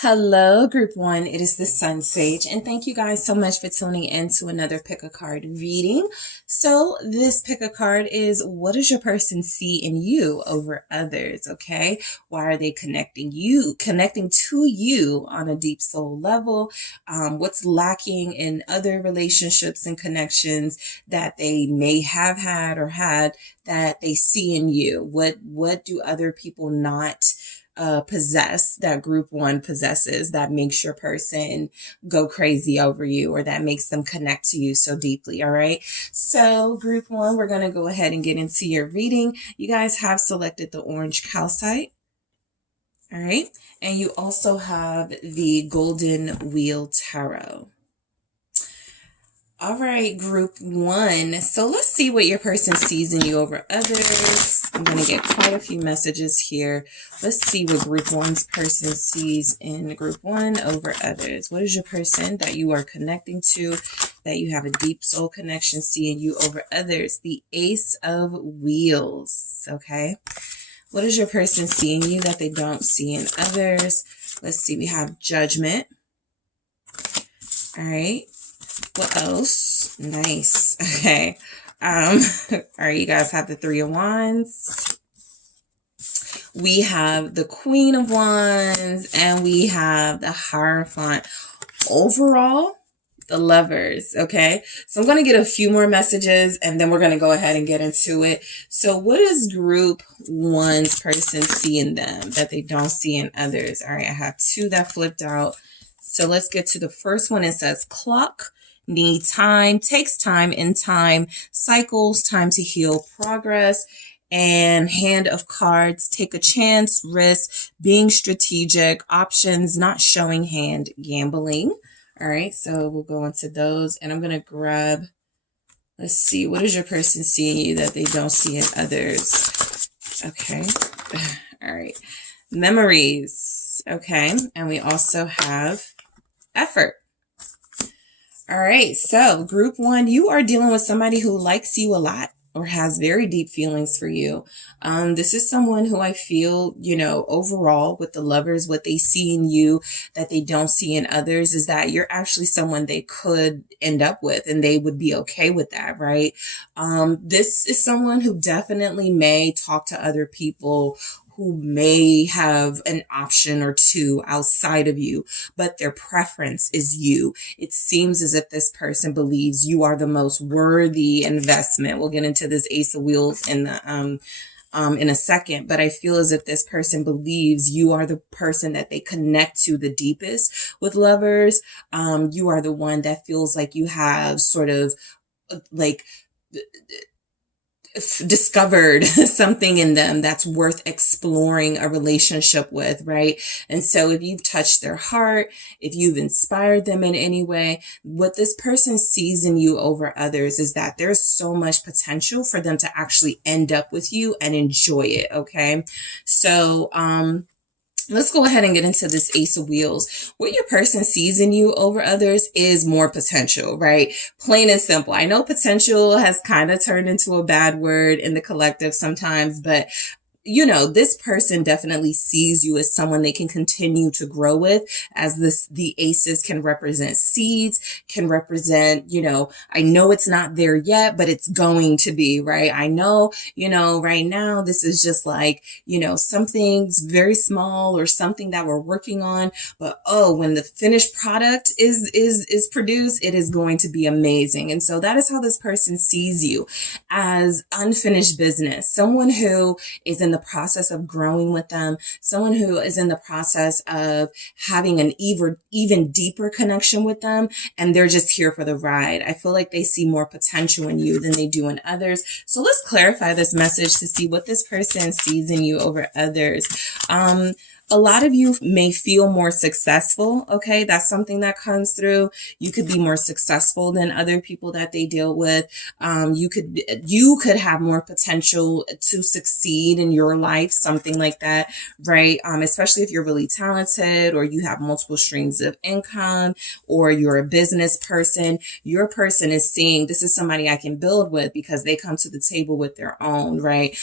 Hello, Group 1. It is the SunSage, and thank you guys so much for tuning in to another Pick a Card reading. So this Pick a Card is, what does your person see in you over others, okay? Why are they connecting to you on a deep soul level? What's lacking in other relationships and connections that they may have had or had that they see in you? What do other people not possess that Group 1 possesses that makes your person go crazy over you, or that makes them connect to you so deeply? All right. So Group 1, we're going to go ahead and get into your reading. You guys have selected the orange calcite. All right. And you also have the golden wheel tarot. All right, Group 1. So let's see what your person sees in you over others. I'm going to get quite a few messages here. Let's see what Group 1's person sees in Group 1 over others. What is your person that you are connecting to, that you have a deep soul connection seeing you over others? The Ace of Wheels, okay? What is your person seeing you that they don't see in others? Let's see, we have Judgment. All right. What else? Nice. Okay. All right, you guys have the Three of Wands. We have the Queen of Wands, and we have the Hierophant. Overall, the Lovers. Okay. So I'm going to get a few more messages and then we're going to go ahead and get into it. So what does Group 1's person see in them that they don't see in others? All right. I have two that flipped out. So let's get to the first one. It says clock. Need time, takes time, in time, cycles, time to heal, progress, and Hand of Cards, take a chance, risk, being strategic, options, not showing hand, gambling. All right, so we'll go into those, and I'm going to grab, let's see, what does your person see in you that they don't see in others? Okay, all right, memories, okay, and we also have effort. All right, so Group 1, you are dealing with somebody who likes you a lot or has very deep feelings for you. This is someone who I feel, overall with the Lovers, what they see in you that they don't see in others is that you're actually someone they could end up with and they would be okay with that, right? This is someone who definitely may talk to other people who may have an option or two outside of you, but their preference is you. It seems as if this person believes you are the most worthy investment. We'll get into this Ace of Wheels in a second, but I feel as if this person believes you are the person that they connect to the deepest with Lovers. You are the one that feels like you have sort of like discovered something in them that's worth exploring a relationship with, right? And so if you've touched their heart, if you've inspired them in any way, what this person sees in you over others is that there's so much potential for them to actually end up with you and enjoy it, okay? So, let's go ahead and get into this Ace of Wheels. What your person sees in you over others is more potential, right? Plain and simple. I know potential has kind of turned into a bad word in the collective sometimes, but this person definitely sees you as someone they can continue to grow with, as the aces can represent seeds, can represent, I know it's not there yet, but it's going to be, right? I know, right now this is just like, something's very small or something that we're working on, but when the finished product is produced, it is going to be amazing. And so that is how this person sees you, as unfinished business, someone who is in the process of growing with them, someone who is in the process of having an even deeper connection with them, and they're just here for the ride. I feel like they see more potential in you than they do in others. So let's clarify this message to see what this person sees in you over others. A lot of you may feel more successful. Okay. That's something that comes through. You could be more successful than other people that they deal with. You could have more potential to succeed in your life, something like that, right? Especially if you're really talented or you have multiple streams of income or you're a business person. Your person is seeing this is somebody I can build with because they come to the table with their own, right?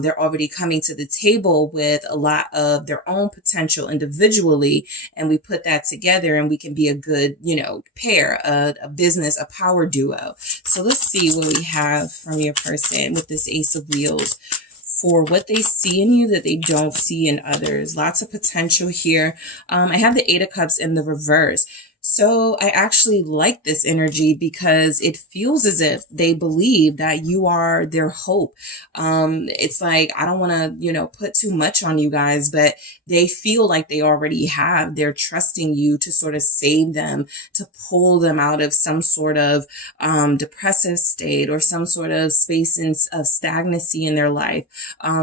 They're already coming to the table with a lot of their own own potential individually, and we put that together and we can be a good, pair, a business, a power duo. So let's see what we have from your person with this Ace of Wheels for what they see in you that they don't see in others. Lots of potential here. I have the Eight of Cups in the reverse. So I actually like this energy because it feels as if they believe that you are their hope. It's like, I don't want to, put too much on you guys, but they feel like they already have. They're trusting you to sort of save them, to pull them out of some sort of depressive state or some sort of space of stagnancy in their life.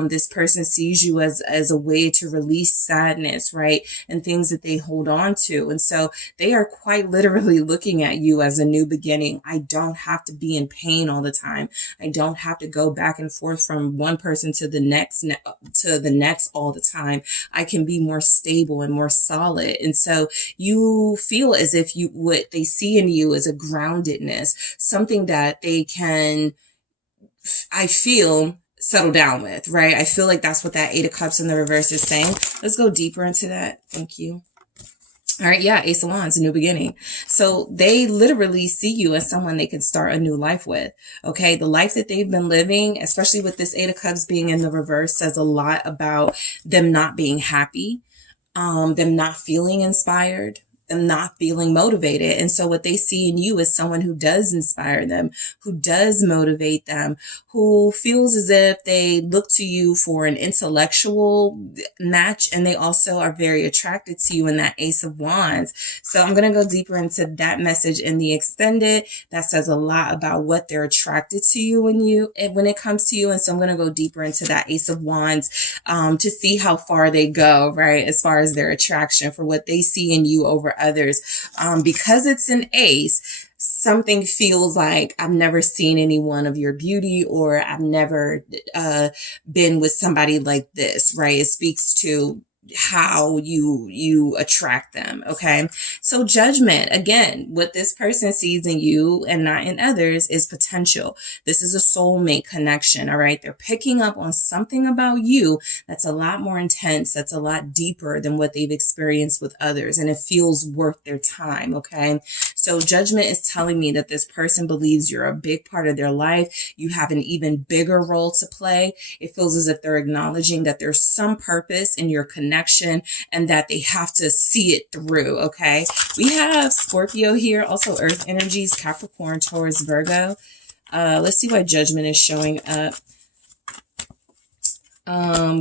This person sees you as a way to release sadness, right? And things that they hold on to. And so they are quite literally looking at you as a new beginning. I don't have to be in pain all the time. I don't have to go back and forth from one person to the next all the time. I can be more stable and more solid. And so you feel as if what they see in you is a groundedness, something that they can, I feel, settle down with, right? I feel like that's what that Eight of Cups in the reverse is saying. Let's go deeper into that. Thank you. All right. Yeah. Ace of Wands, a new beginning. So they literally see you as someone they can start a new life with. Okay. The life that they've been living, especially with this Eight of Cups being in the reverse, says a lot about them not being happy, them not feeling inspired, them not feeling motivated. And so what they see in you is someone who does inspire them, who does motivate them, who feels as if they look to you for an intellectual match. And they also are very attracted to you in that Ace of Wands. So I'm going to go deeper into that message in the extended. That says a lot about what they're attracted to you when it comes to you. And so I'm going to go deeper into that Ace of Wands, to see how far they go, right? As far as their attraction for what they see in you over others. Because it's an ace, something feels like I've never seen anyone of your beauty, or I've never been with somebody like this, right? It speaks to how you attract them. Okay. So Judgment, again, what this person sees in you and not in others is potential. This is a soulmate connection. All right. They're picking up on something about you that's a lot more intense, that's a lot deeper than what they've experienced with others. And it feels worth their time. Okay. So Judgment is telling me that this person believes you're a big part of their life. You have an even bigger role to play. It feels as if they're acknowledging that there's some purpose in your connection, and that they have to see it through. Okay. We have Scorpio here, also earth energies, Capricorn, Taurus, Virgo. Let's see why Judgment is showing up.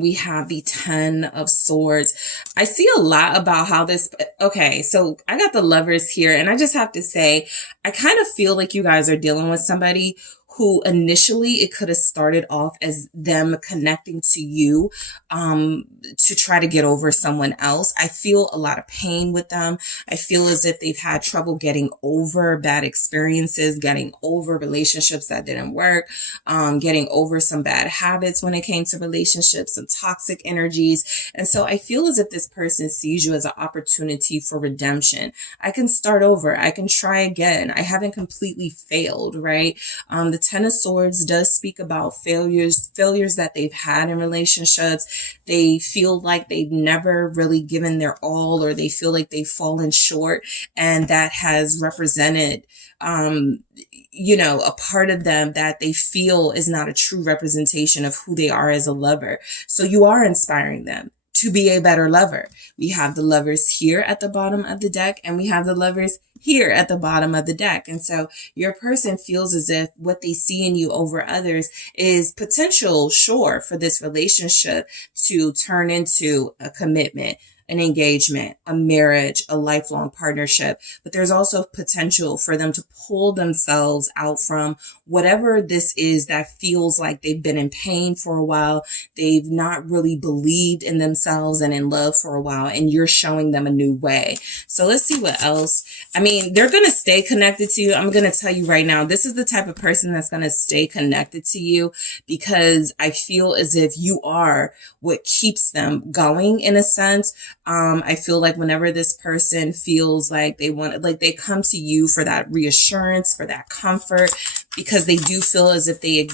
We have the 10 of Swords. I see a lot about how this, okay, so I got the Lovers here, and I just have to say, I kind of feel like you guys are dealing with somebody who initially it could have started off as them connecting to you to try to get over someone else. I feel a lot of pain with them. I feel as if they've had trouble getting over bad experiences, getting over relationships that didn't work, getting over some bad habits when it came to relationships, some toxic energies. And so I feel as if this person sees you as an opportunity for redemption. I can start over. I can try again. I haven't completely failed, right? The 10 of Swords does speak about failures that they've had in relationships. They feel like they've never really given their all, or they feel like they've fallen short. And that has represented, a part of them that they feel is not a true representation of who they are as a lover. So you are inspiring them to be a better lover. We have the Lovers here at the bottom of the deck, and we have the Lovers here at the bottom of the deck. And so your person feels as if what they see in you over others is potential, sure, for this relationship to turn into a commitment, an engagement, a marriage, a lifelong partnership. But there's also potential for them to pull themselves out from whatever this is that feels like they've been in pain for a while. They've not really believed in themselves and in love for a while, and you're showing them a new way. So let's see what else. I mean, they're going to stay connected to you. I'm going to tell you right now, this is the type of person that's going to stay connected to you, because I feel as if you are what keeps them going in a sense. I feel like whenever this person feels like they come to you for that reassurance, for that comfort, because they do feel as if they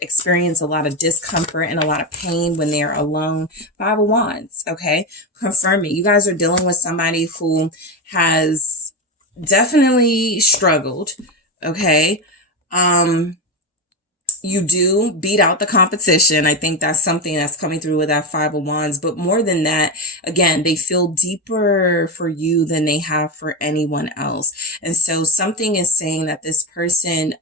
experience a lot of discomfort and a lot of pain when they are alone. Five of Wands, okay? Confirm it. You guys are dealing with somebody who has definitely struggled, okay? You do beat out the competition. I think that's something that's coming through with that Five of Wands. But more than that, again, they feel deeper for you than they have for anyone else. And so something is saying that this person,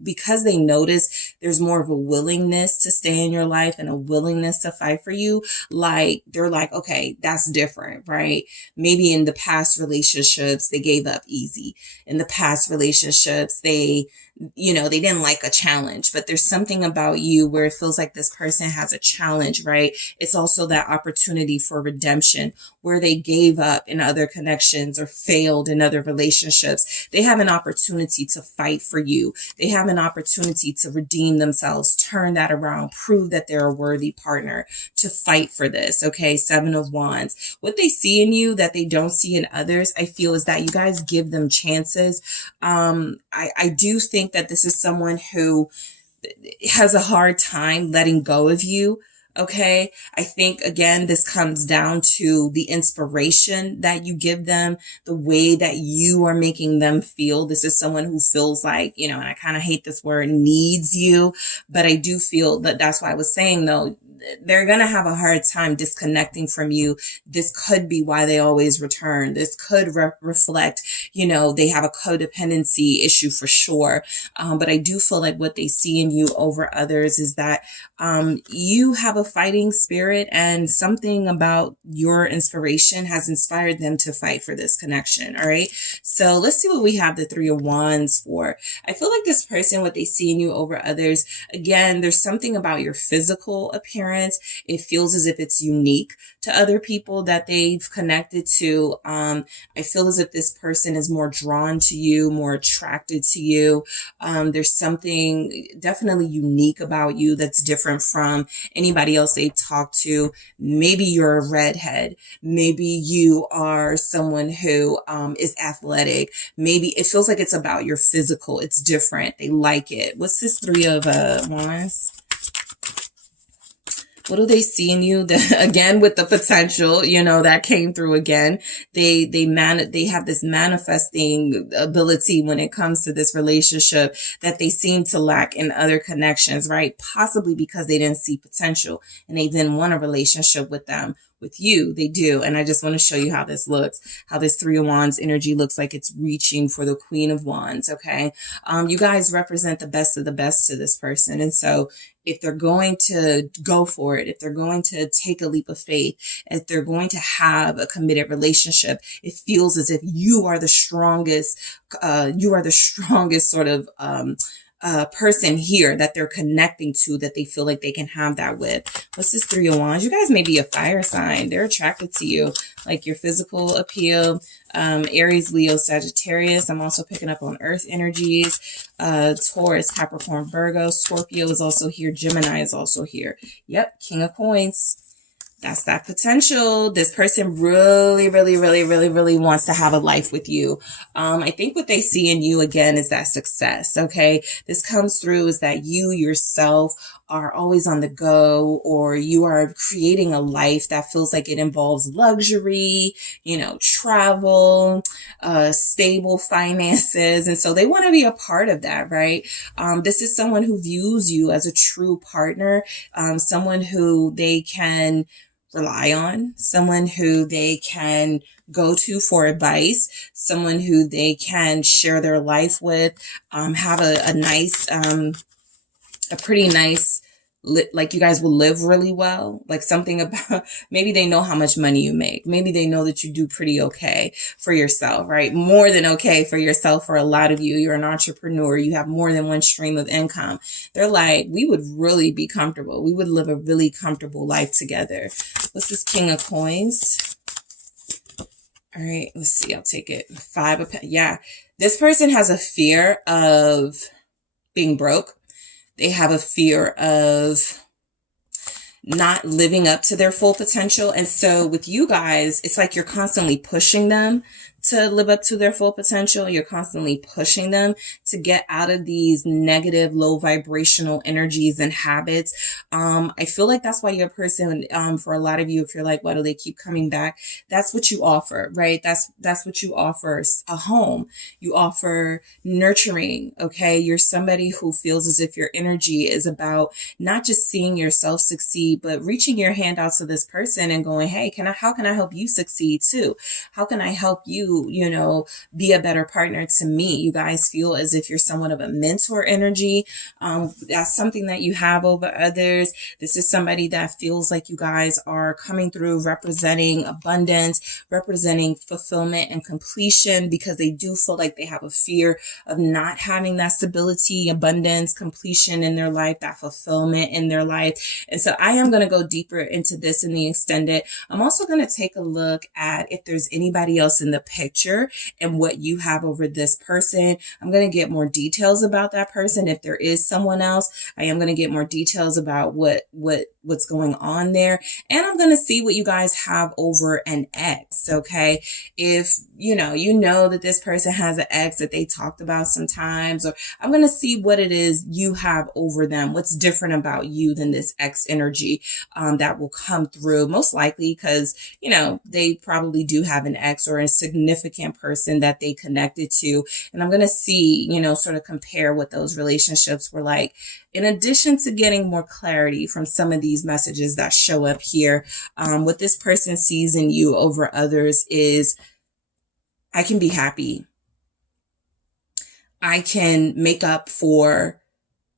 because they notice there's more of a willingness to stay in your life and a willingness to fight for you, like they're like, okay, that's different, right? Maybe in the past relationships, they gave up easy. In the past relationships, they didn't like a challenge, but there's something about you where it feels like this person has a challenge, right? It's also that opportunity for redemption where they gave up in other connections or failed in other relationships. They have an opportunity to fight for you. They have an opportunity to redeem themselves, turn that around, prove that they're a worthy partner, to fight for this. Okay. Seven of Wands. What they see in you that they don't see in others, I feel, is that you guys give them chances. I do think that this is someone who has a hard time letting go of you. Okay. I think, again, this comes down to the inspiration that you give them, the way that you are making them feel. This is someone who feels like, and I kind of hate this word, needs you, but I do feel that that's why I was saying, though, they're going to have a hard time disconnecting from you. This could be why they always return. This could reflect, they have a codependency issue for sure. But I do feel like what they see in you over others is that you have a fighting spirit, and something about your inspiration has inspired them to fight for this connection. All right. So let's see what we have the Three of Wands for. I feel like this person, what they see in you over others, again, there's something about your physical appearance. It feels as if it's unique to other people that they've connected to. I feel as if this person is more drawn to you, more attracted to you. There's something definitely unique about you that's different from anybody else they talk to. Maybe you're a redhead. Maybe you are someone who is athletic. Maybe it feels like it's about your physical. It's different. They like it. What's this Three of Wands? What do they see in you? Again, with the potential, that came through again. They have this manifesting ability when it comes to this relationship that they seem to lack in other connections, right? Possibly because they didn't see potential and they didn't want a relationship with them. With you, they do. And I just want to show you how this looks, how this Three of Wands energy looks like it's reaching for the Queen of Wands. Okay. You guys represent the best of the best to this person. And so if they're going to go for it, if they're going to take a leap of faith, if they're going to have a committed relationship, it feels as if you are the strongest sort of, person here that they're connecting to, that they feel like they can have that with. What's this Three of Wands? You guys may be a fire sign. They're attracted to you, like your physical appeal. Aries, Leo, Sagittarius. I'm also picking up on earth energies. Taurus, Capricorn, Virgo. Scorpio is also here. Gemini is also here. Yep. King of Coins. That's that potential. This person really, really, really, really, really wants to have a life with you. I think what they see in you, again, is that success. Okay. This comes through is that you yourself are always on the go, or you are creating a life that feels like it involves luxury, travel, stable finances. And so they want to be a part of that, right? This is someone who views you as a true partner, someone who they can rely on, someone who they can go to for advice, someone who they can share their life with, have a nice, a pretty nice, like you guys will live really well. Like something about, maybe they know how much money you make. Maybe they know that you do pretty okay for yourself, right? More than okay for yourself. For a lot of you, you're an entrepreneur. You have more than one stream of income. They're like, we would really be comfortable. We would live a really comfortable life together. What's this King of Coins? All right, let's see. I'll take it. Five of Pentacles. Yeah. This person has a fear of being broke. They have a fear of not living up to their full potential. And so with you guys, it's like you're constantly pushing them to live up to their full potential. You're constantly pushing them to get out of these negative, low vibrational energies and habits. I feel like that's why your person, for a lot of you, if you're like, why do they keep coming back? That's what you offer, right? That's what you offer. A home. You offer nurturing. Okay. You're somebody who feels as if your energy is about not just seeing yourself succeed, but reaching your hand out to this person and going, hey, how can I help you succeed too? How can I help you, be a better partner to me? You guys feel as if you're somewhat of a mentor energy. That's something that you have over others. This is somebody that feels like you guys are coming through representing abundance, representing fulfillment and completion, because they do feel like they have a fear of not having that stability, abundance, completion in their life, that fulfillment in their life. And so I am going to go deeper into this in the extended. I'm also going to take a look at if there's anybody else in the picture and what you have over this person. I'm going to get more details about that person. If there is someone else, I am going to get more details about what's going on there. And I'm going to see what you guys have over an ex. Okay. If you know that this person has an ex that they talked about sometimes, or I'm going to see what it is you have over them. What's different about you than this ex energy, that will come through, most likely because, they probably do have an ex or a significant person that they connected to. And I'm going to see, sort of compare what those relationships were like. In addition to getting more clarity from some of these messages that show up here, what this person sees in you over others is, I can be happy. I can make up for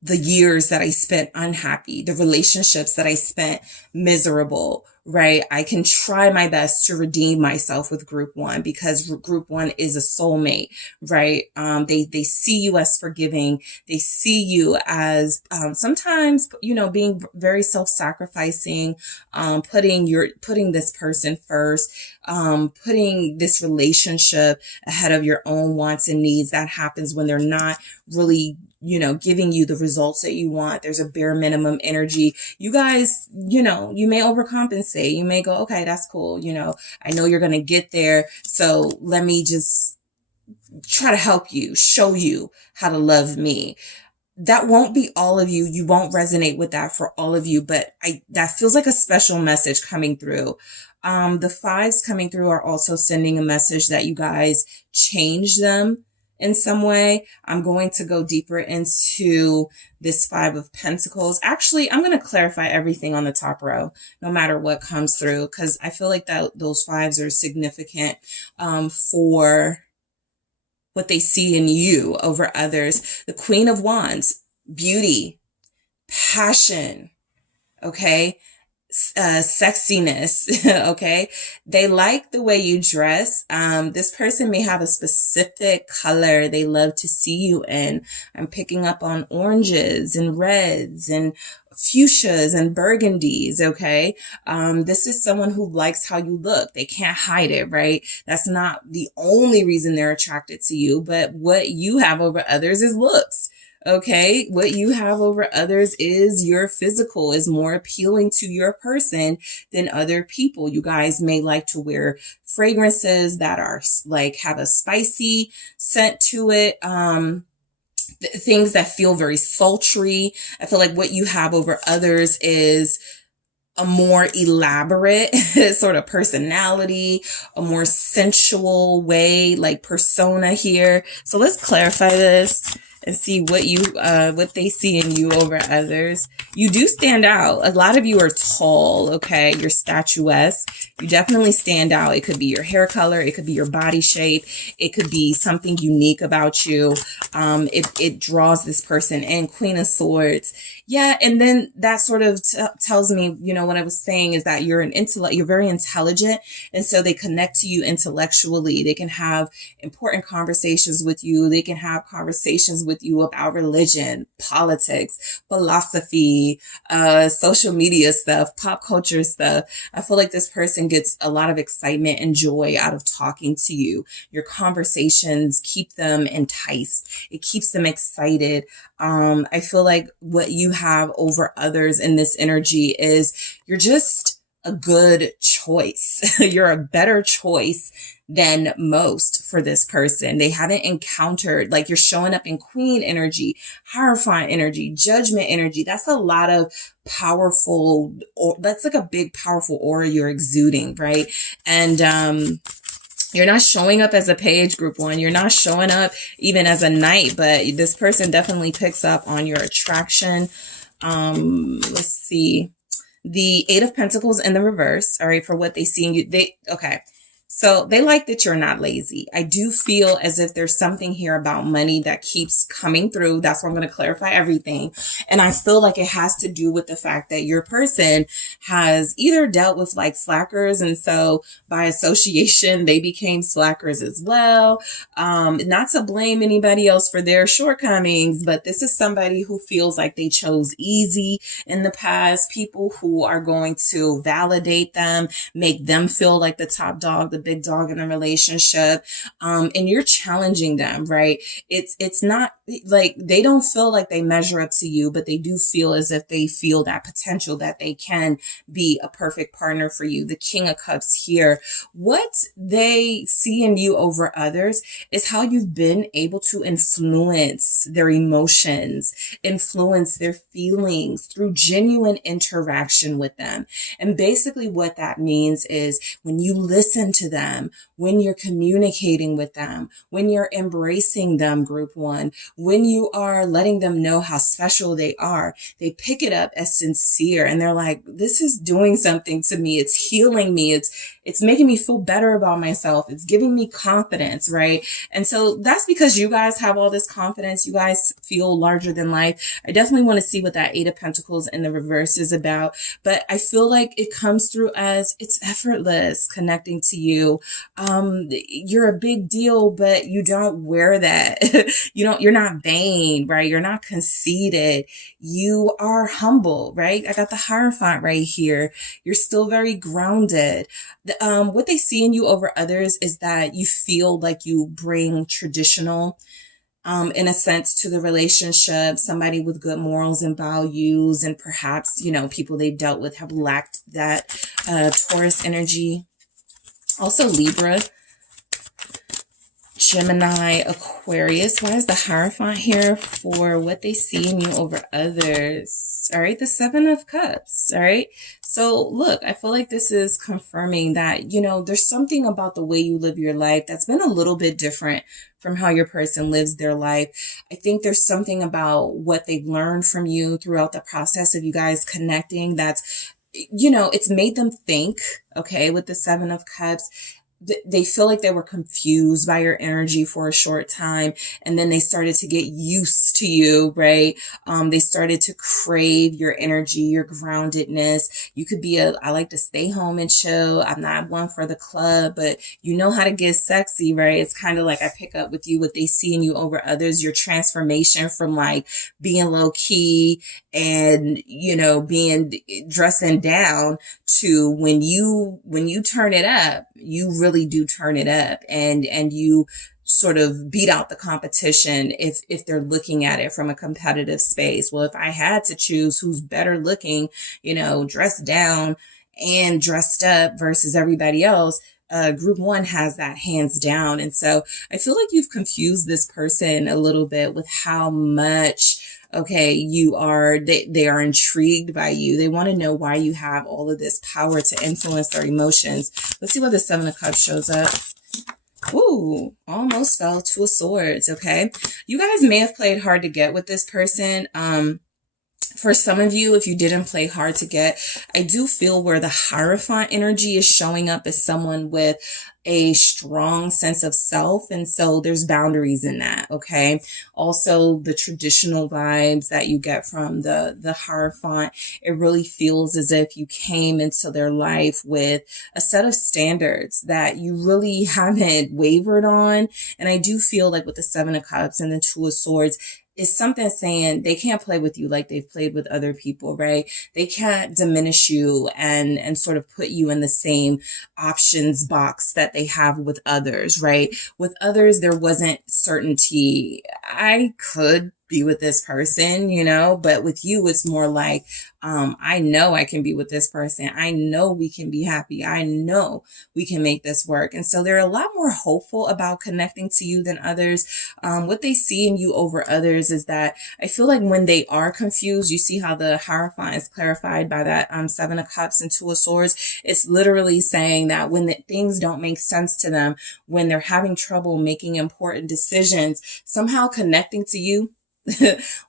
the years that I spent unhappy, the relationships that I spent miserable, right? I can try my best to redeem myself with group one, because group one is a soulmate, right? They see you as forgiving. They see you as, sometimes, being very self-sacrificing, putting this person first, putting this relationship ahead of your own wants and needs. That happens when they're not really, giving you the results that you want. There's a bare minimum energy. You guys, you may overcompensate. You may go, okay, that's cool. I know you're going to get there. So let me just try to help you, show you how to love me. That won't be all of you. You won't resonate with that for all of you, but that feels like a special message coming through. The fives coming through are also sending a message that you guys change them in some way. I'm going to go deeper into this Five of Pentacles. Actually, I'm going to clarify everything on the top row, no matter what comes through, because I feel like those fives are significant for what they see in you over others. The Queen of Wands, beauty, passion, okay? Sexiness. Okay. They like the way you dress. This person may have a specific color they love to see you in. I'm picking up on oranges and reds and fuchsias and burgundies. Okay. This is someone who likes how you look. They can't hide it, right? That's not the only reason they're attracted to you, but what you have over others is looks. Okay. What you have over others is your physical is more appealing to your person than other people. You guys may like to wear fragrances that are like, have a spicy scent to it. Things that feel very sultry. I feel like what you have over others is a more elaborate sort of personality, a more sensual way, like persona here. So let's clarify this and see what they see in you over others. You do stand out. A lot of you are tall, okay? You're statuesque. You definitely stand out. It could be your hair color. It could be your body shape. It could be something unique about you. It draws this person in. Queen of Swords. Yeah, and then that sort of tells me, what I was saying is that you're very intelligent, and so they connect to you intellectually. They can have important conversations with you. They can have conversations with you about religion, politics, philosophy, social media stuff, pop culture stuff. I feel like this person gets a lot of excitement and joy out of talking to you. Your conversations keep them enticed. It keeps them excited. I feel like what you have over others in this energy is you're just a good choice. You're a better choice than most for this person. They haven't encountered, like, you're showing up in Queen energy, Hierophant energy, Judgment energy. That's a lot of powerful, that's like a big powerful aura you're exuding, right? And you're not showing up as a page, group one. You're not showing up even as a knight, but this person definitely picks up on your attraction. Let's see. The Eight of Pentacles in the reverse, all right, for what they see in you. Okay. So they like that you're not lazy. I do feel as if there's something here about money that keeps coming through. That's why I'm going to clarify everything. And I feel like it has to do with the fact that your person has either dealt with like slackers, and so by association, they became slackers as well. Not to blame anybody else for their shortcomings, but this is somebody who feels like they chose easy in the past. People who are going to validate them, make them feel like the top dog, the big dog in the relationship. And you're challenging them, right? It's not like they don't feel like they measure up to you, but they do feel as if they feel that potential that they can be a perfect partner for you. The King of Cups here, what they see in you over others is how you've been able to influence their emotions, influence their feelings through genuine interaction with them. And basically what that means is when you listen to them, when you're communicating with them, when you're embracing them, group one, when you are letting them know how special they are, they pick it up as sincere, and they're like, this is doing something to me. It's healing me. It's making me feel better about myself. It's giving me confidence, right? And so that's because you guys have all this confidence. You guys feel larger than life. I definitely want to see what that Eight of Pentacles in the reverse is about, but I feel like it comes through as it's effortless connecting to you. You're a big deal, but you don't wear that. You're not vain, right? You're not conceited. You are humble, right? I got the Hierophant right here. You're still very grounded. What they see in you over others is that you feel like you bring traditional, in a sense, to the relationship, somebody with good morals and values, and perhaps, people they've dealt with have lacked that. Taurus energy, also Libra, Gemini, Aquarius. Why is the Hierophant here for what they see in you over others? All right, the Seven of Cups. All right. So look, I feel like this is confirming that, there's something about the way you live your life that's been a little bit different from how your person lives their life. I think there's something about what they've learned from you throughout the process of you guys connecting that's, it's made them think, okay, with the Seven of Cups. They feel like they were confused by your energy for a short time, and then they started to get used to you, right? They started to crave your energy, your groundedness. You could be I like to stay home and chill. I'm not one for the club, but you know how to get sexy, right? It's kind of like I pick up with you what they see in you over others, your transformation from like being low key and, being dressing down to when you turn it up, you really do turn it up, and you sort of beat out the competition if they're looking at it from a competitive space. Well, if I had to choose who's better looking, dressed down and dressed up versus everybody else, group one has that hands down. And so I feel like you've confused this person a little bit with how much, okay, they are intrigued by you. They want to know why you have all of this power to influence their emotions. Let's see what the Seven of Cups shows up. Ooh, almost fell. Two of Swords. Okay. You guys may have played hard to get with this person. For some of you, if you didn't play hard to get, I do feel where the Hierophant energy is showing up as someone with a strong sense of self. And so there's boundaries in that. Okay. Also, the traditional vibes that you get from the Hierophant, it really feels as if you came into their life with a set of standards that you really haven't wavered on. And I do feel like with the Seven of Cups and the Two of Swords, is something saying they can't play with you like they've played with other people, right? They can't diminish you and sort of put you in the same options box that they have with others, right? With others, there wasn't certainty. I could be with this person, you know, but with you, it's more like, I know I can be with this person. I know we can be happy. I know we can make this work. And so they're a lot more hopeful about connecting to you than others. What they see in you over others is that I feel like when they are confused, you see how the Hierophant is clarified by that 7 of Cups and 2 of Swords. It's literally saying that when things don't make sense to them, when they're having trouble making important decisions, somehow connecting to you,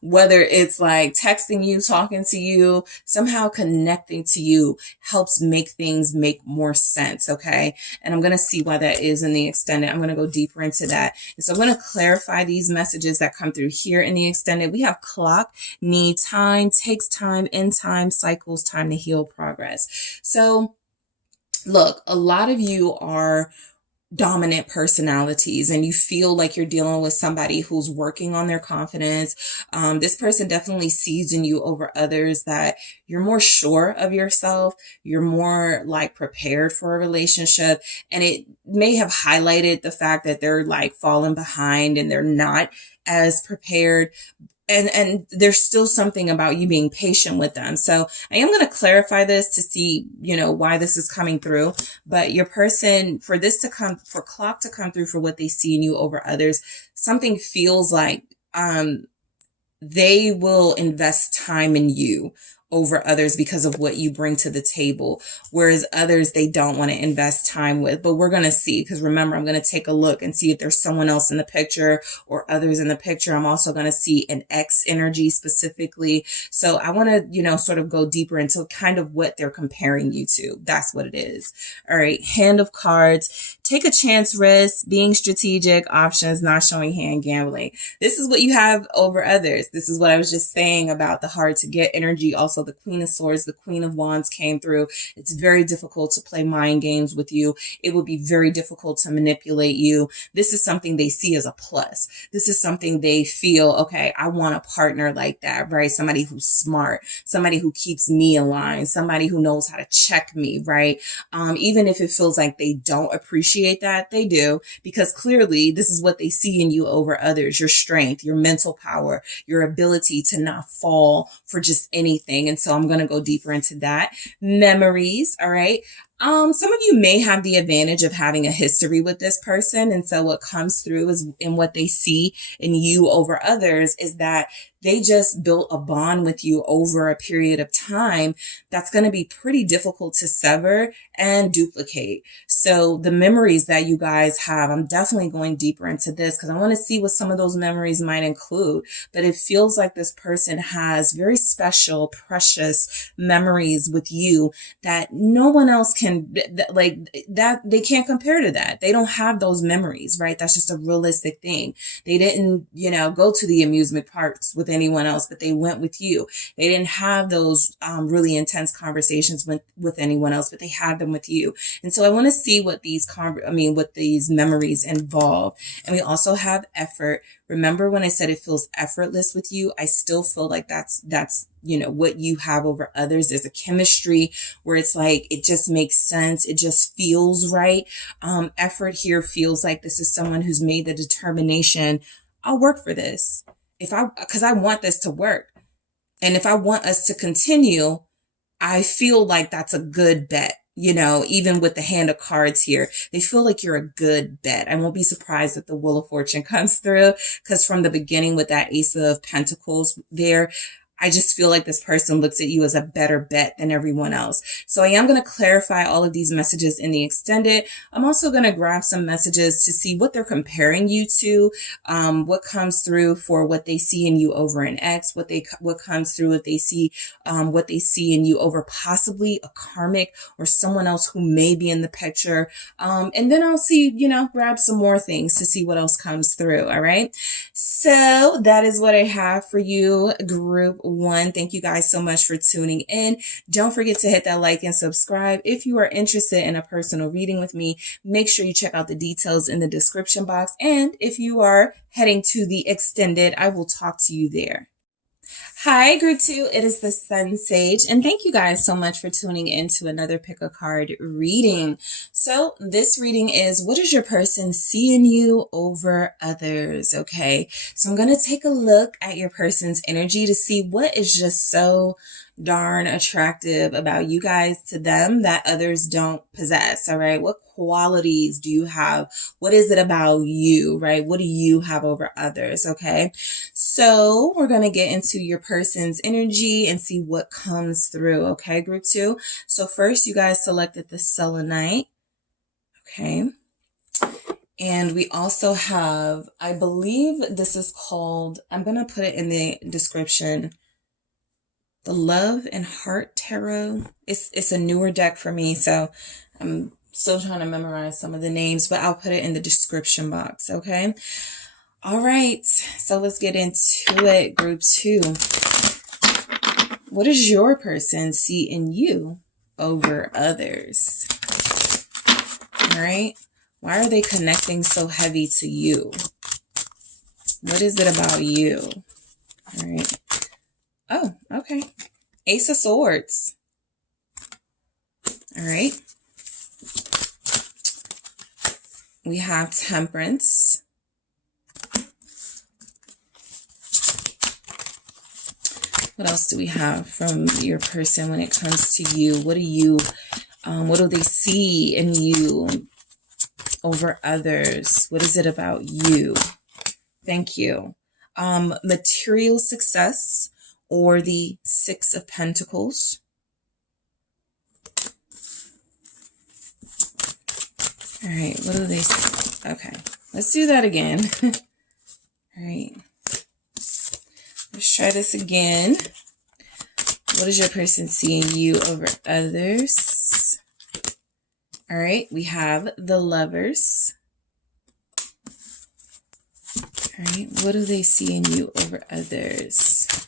whether it's like texting you, talking to you, somehow connecting to you helps make things make more sense. Okay. And I'm going to see why that is in the extended. I'm going to go deeper into that. And so I'm going to clarify these messages that come through here in the extended. We have clock, need time, takes time, end time, cycles, time to heal, progress. So look, a lot of you are dominant personalities and you feel like you're dealing with somebody who's working on their confidence. This person definitely sees in you over others that you're more sure of yourself. You're more like prepared for a relationship. And it may have highlighted the fact that they're like falling behind and they're not as prepared. And there's still something about you being patient with them. So I am going to clarify this to see, you know, why this is coming through. But your person, for this to come, for clock to come through for what they see in you over others, something feels like they will invest time in you over others because of what you bring to the table, whereas others they don't want to invest time with. But we're going to see, because remember, I'm going to take a look and see if there's someone else in the picture or others in the picture. I'm also going to see an X energy specifically. So I want to, you know, sort of go deeper into kind of what they're comparing you to. That's what it is. All right. Hand of Cards. Take a chance, risk, being strategic, options, not showing hand, gambling. This is what you have over others. This is what I was just saying about the hard to get energy. Also, the Queen of Swords, the Queen of Wands came through. It's very difficult to play mind games with you. It would be very difficult to manipulate you. This is something they see as a plus. This is something they feel, okay, I want a partner like that, right? Somebody who's smart, somebody who keeps me in line, somebody who knows how to check me, right? Even if it feels like they don't appreciate that, they do, because clearly this is what they see in you over others, your strength, your mental power, your ability to not fall for just anything. And so I'm going to go deeper into that. Memories. All right. Some of you may have the advantage of having a history with this person. And so what comes through is in what they see in you over others is that they just built a bond with you over a period of time that's going to be pretty difficult to sever and duplicate. So the memories that you guys have, I'm definitely going deeper into this because I want to see what some of those memories might include. But it feels like this person has very special, precious memories with you that no one else can, like that, they can't compare to that. They don't have those memories, right? That's just a realistic thing. They didn't, you know, go to the amusement parks with anyone else, but they went with you. They didn't have those really intense conversations with anyone else, but they had them with you. And so I want to see what what these memories involve. And we also have effort. Remember when I said it feels effortless with you? I still feel like that's you know, what you have over others. There's a chemistry where it's like, it just makes sense. It just feels right. Effort here feels like this is someone who's made the determination. I'll work for this. Because I want this to work. And if I want us to continue, I feel like that's a good bet. You know, even with the Hand of Cards here, they feel like you're a good bet. I won't be surprised if the Wheel of Fortune comes through, because from the beginning with that Ace of Pentacles there, I just feel like this person looks at you as a better bet than everyone else. So I am going to clarify all of these messages in the extended. I'm also going to grab some messages to see what they're comparing you to, what comes through for what they see in you over an X, what comes through if they see, what they see in you over possibly a karmic or someone else who may be in the picture. And then I'll see, you know, grab some more things to see what else comes through. All right. So that is what I have for you, group one. Thank you guys so much for tuning in. Don't forget to hit that like and subscribe. If you are interested in a personal reading with me, make sure you check out the details in the description box. And if you are heading to the extended, I will talk to you there. Hi, Group 2. It is the Sun Sage, and thank you guys so much for tuning in to another Pick a Card reading. So this reading is, what does your person see in you over others? Okay, so I'm going to take a look at your person's energy to see what is just so darn attractive about you guys to them that others don't possess. All right, what qualities do you have? What is it about you, right? What do you have over others? Okay, so we're going to get into your person's energy and see what comes through. Okay, Group 2. So first, you guys selected the selenite. Okay, and we also have, I believe this is called, I'm going to put it in the description, the Love and Heart Tarot. It's a newer deck for me, so I'm still trying to memorize some of the names, but I'll put it in the description box, okay? All right, so let's get into it, Group 2. What does your person see in you over others? All right, why are they connecting so heavy to you? What is it about you? All right. Oh, okay. Ace of Swords. All right. We have Temperance. What else do we have from your person when it comes to you? What do they see in you over others? What is it about you? Thank you. Material success, or the Six of Pentacles. All right, what do they see? Okay, let's do that again. All right, let's try this again. What does your person see in you over others? All right, we have the Lovers. All right, what do they see in you over others?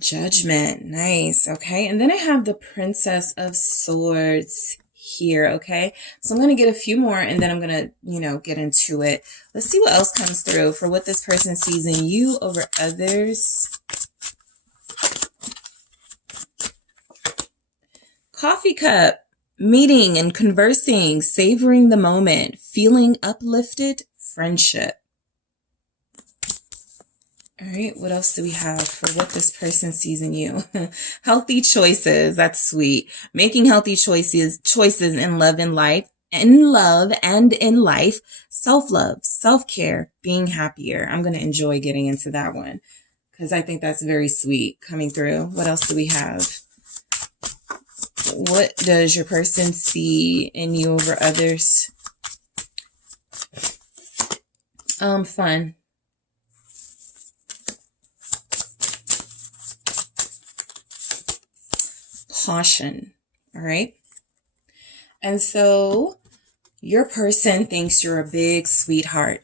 Judgment. Nice. Okay. And then I have the Princess of Swords here. Okay. So I'm going to get a few more and then I'm going to, get into it. Let's see what else comes through for what this person sees in you over others. Coffee cup. Meeting and conversing, savoring the moment, feeling uplifted, friendship. All right, what else do we have for what this person sees in you? Healthy choices, that's sweet. Making healthy choices in love and life, self-love, self-care, being happier. I'm going to enjoy getting into that one because I think that's very sweet coming through. What else do we have? What does your person see in you over others? Fun. Caution. All right. And so your person thinks you're a big sweetheart.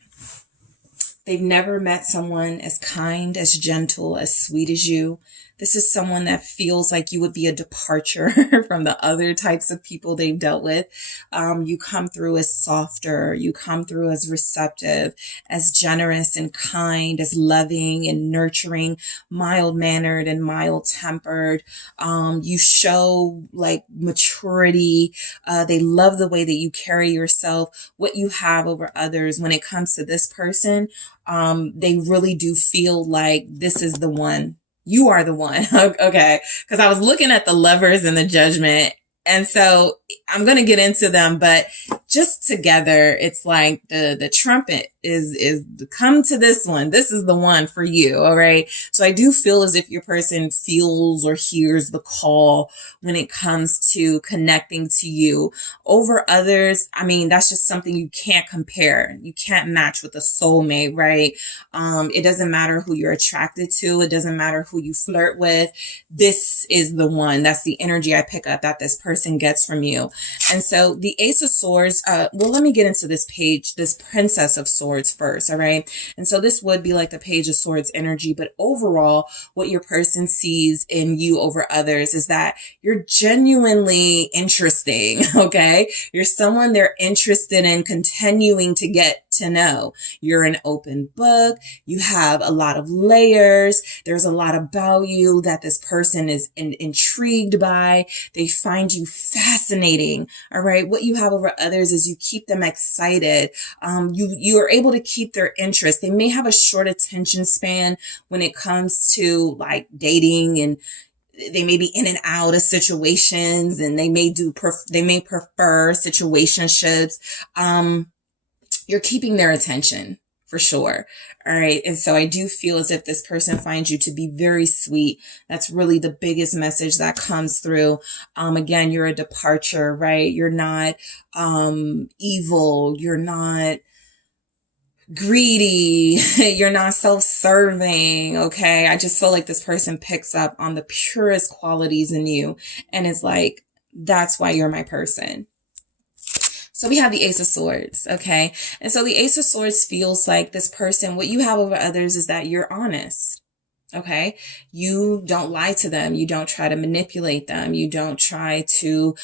They've never met someone as kind, as gentle, as sweet as you. This is someone that feels like you would be a departure from the other types of people they've dealt with. You come through as softer. You come through as receptive, as generous and kind, as loving and nurturing, mild-mannered and mild-tempered. You show like maturity. They love the way that you carry yourself, what you have over others. When it comes to this person, they really do feel like this is the one. You are the one. Okay. Because I was looking at the Lovers and the Judgment. And so I'm going to get into them, but just together, it's like the trumpet is come to this one. This is the one for you. All right. So I do feel as if your person feels or hears the call when it comes to connecting to you over others. I mean, that's just something you can't compare. You can't match with a soulmate, right? It doesn't matter who you're attracted to. It doesn't matter who you flirt with. This is the one. That's the energy I pick up that this person gets from you. And so the Ace of Swords, well, let me get into this page, this Princess of Swords first. All right. And so this would be like the Page of Swords energy, but overall, what your person sees in you over others is that you're genuinely interesting. Okay. You're someone they're interested in continuing to get to know. You're an open book. You have a lot of layers. There's a lot about you that this person is intrigued by. They find you fascinating. All right. What you have over others is you keep them excited. You are able to keep their interest. They may have a short attention span when it comes to like dating, and they may be in and out of situations, and they may prefer situationships. You're keeping their attention for sure. All right. And so I do feel as if this person finds you to be very sweet. That's really the biggest message that comes through. Again, you're a departure, right? You're not, evil. You're not greedy. You're not self-serving. Okay. I just feel like this person picks up on the purest qualities in you and is like, that's why you're my person. So we have the Ace of Swords, okay? And so the Ace of Swords feels like this person, what you have over others is that you're honest, okay? You don't lie to them. You don't try to manipulate them. You don't try to,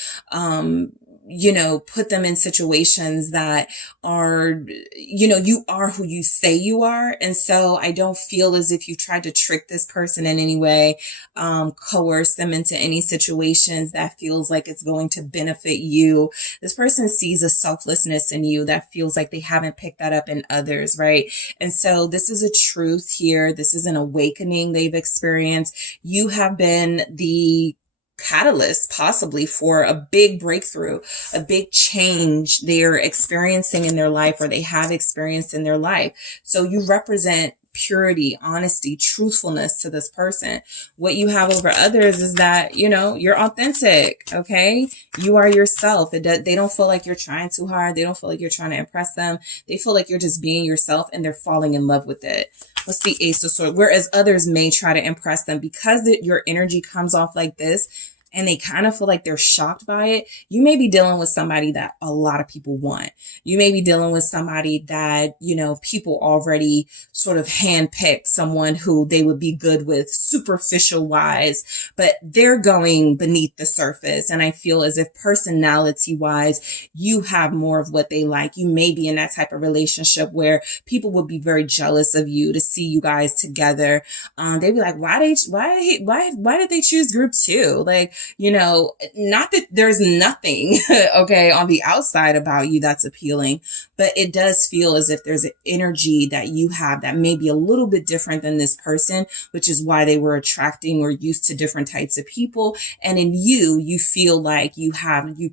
put them in situations that are, you are who you say you are. And so I don't feel as if you tried to trick this person in any way, coerce them into any situations that feels like it's going to benefit you. This person sees a selflessness in you that feels like they haven't picked that up in others, right? And so this is a truth here. This is an awakening they've experienced. You have been the catalyst possibly for a big breakthrough, a big change they're experiencing in their life, or they have experienced in their life. So you represent purity, honesty, truthfulness to this person. What you have over others is that, you're authentic. Okay. You are yourself. They don't feel like you're trying too hard. They don't feel like you're trying to impress them. They feel like you're just being yourself, and they're falling in love with it. What's the Ace of Swords? Whereas others may try to impress them, because your energy comes off like this, and they kind of feel like they're shocked by it. You may be dealing with somebody that a lot of people want. You may be dealing with somebody that, people already sort of handpicked, someone who they would be good with superficial wise, but they're going beneath the surface. And I feel as if personality wise, you have more of what they like. You may be in that type of relationship where people would be very jealous of you to see you guys together. They'd be like, why did they choose group 2? Like, not that there's nothing, okay, on the outside about you that's appealing, but it does feel as if there's an energy that you have that may be a little bit different than this person, which is why they were attracting or used to different types of people. And in you feel like you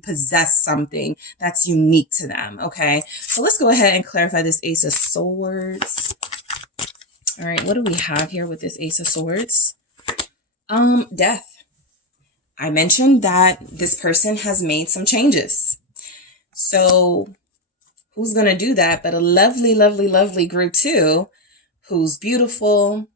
possess something that's unique to them. Okay. So let's go ahead and clarify this Ace of Swords. All right. What do we have here with this Ace of Swords? Death. I mentioned that this person has made some changes. So who's going to do that but a lovely, lovely, lovely group 2 who's beautiful,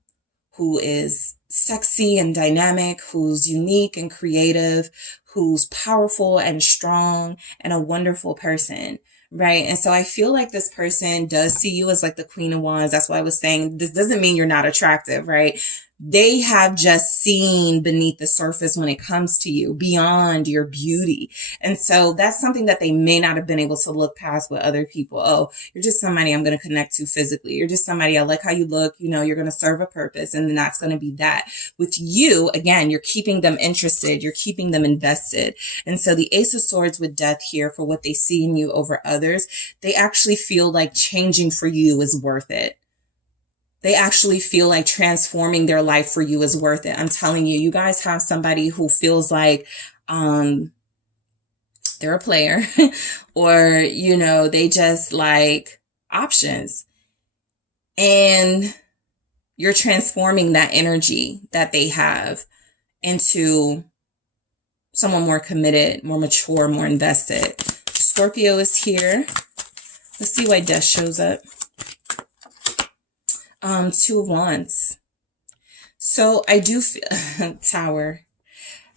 who is sexy and dynamic, who's unique and creative, who's powerful and strong and a wonderful person. Right. And so I feel like this person does see you as like the Queen of Wands. That's why I was saying this doesn't mean you're not attractive, right? They have just seen beneath the surface when it comes to you, beyond your beauty. And so that's something that they may not have been able to look past with other people. Oh, you're just somebody I'm going to connect to physically. You're just somebody, I like how you look, you're going to serve a purpose, and then that's going to be that. With you, again, you're keeping them interested. You're keeping them invested. And so the Ace of Swords with Death here, for what they see in you over others, they actually feel like changing for you is worth it. They actually feel like transforming their life for you is worth it. I'm telling you, you guys have somebody who feels like they're a player or, they just like options. And you're transforming that energy that they have into someone more committed, more mature, more invested. Scorpio is here. Let's see why Death shows up. 2 of Wands. So I do feel Tower.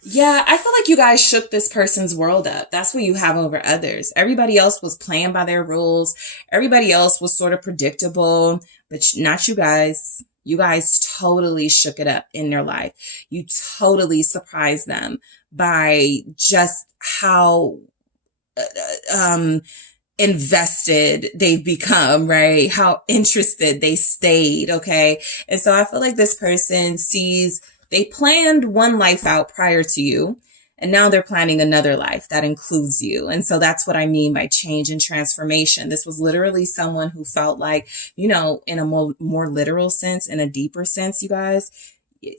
Yeah, I feel like you guys shook this person's world up. That's what you have over others. Everybody else was playing by their rules. Everybody else was sort of predictable, but not you guys. You guys totally shook it up in their life. You totally surprised them by just how invested they've become, right? How interested they stayed, okay? And so I feel like this person sees, they planned one life out prior to you, and now they're planning another life that includes you. And so that's what I mean by change and transformation. This was literally someone who felt like, you know, in a more literal sense, in a deeper sense, you guys,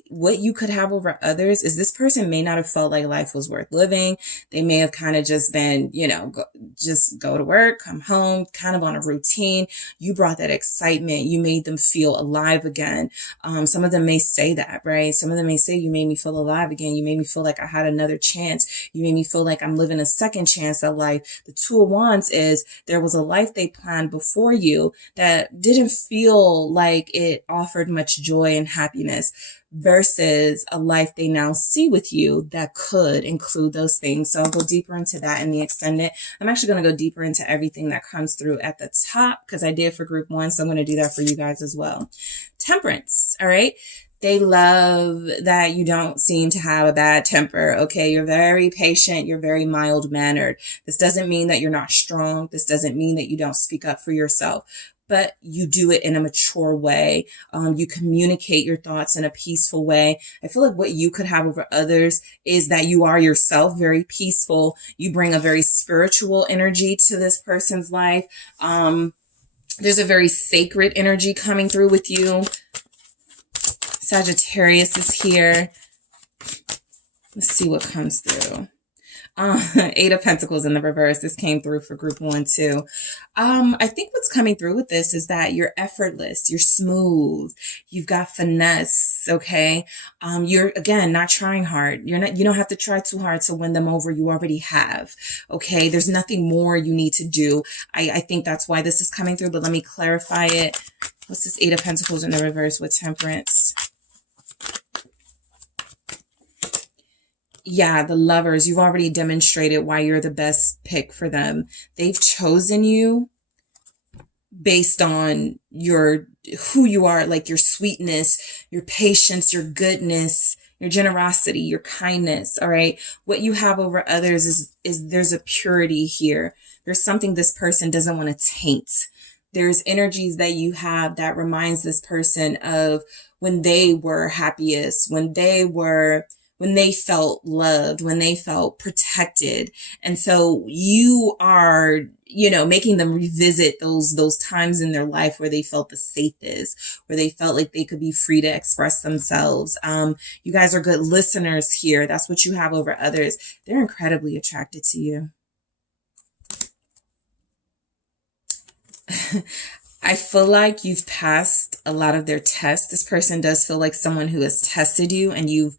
what you could have over others is this person may not have felt like life was worth living. They may have kind of just been, you know, just go to work, come home, kind of on a routine. You brought that excitement. You made them feel alive again. Some of them may say that, right? Some of them may say, you made me feel alive again. You made me feel like I had another chance. You made me feel like I'm living a second chance at life. The Two of Wands is there was a life they planned before you that didn't feel like it offered much joy and happiness, versus a life they now see with you that could include those things. So I'll go deeper into that in the extended. I'm actually going to go deeper into everything that comes through at the top because I did for group one. So I'm going to do that for you guys as well. Temperance. All right. They love that you don't seem to have a bad temper. Okay. You're very patient. You're very mild mannered. This doesn't mean that you're not strong. This doesn't mean that you don't speak up for yourself, but you do it in a mature way. You communicate your thoughts in a peaceful way. I feel like what you could have over others is that you are yourself very peaceful. You bring a very spiritual energy to this person's life. There's a very sacred energy coming through with you. Sagittarius is here. Let's see what comes through. Eight of Pentacles in the reverse. This came through for group one too. I think what's coming through with this is that you're effortless, you're smooth, you've got finesse. Okay. You're again, not trying hard. You don't have to try too hard to win them over. You already have. Okay. There's nothing more you need to do. I think that's why this is coming through, but let me clarify it. What's this Eight of Pentacles in the reverse with Temperance? Yeah, the Lovers, you've already demonstrated why you're the best pick for them. They've chosen you based on who you are, like your sweetness, your patience, your goodness, your generosity, your kindness. All right. What you have over others is there's a purity here. There's something this person doesn't want to taint. There's energies that you have that reminds this person of when they were happiest, when they felt loved, when they felt protected. And so you are, making them revisit those times in their life where they felt the safest, where they felt like they could be free to express themselves. You guys are good listeners here. That's what you have over others. They're incredibly attracted to you. I feel like you've passed a lot of their tests. This person does feel like someone who has tested you, and you've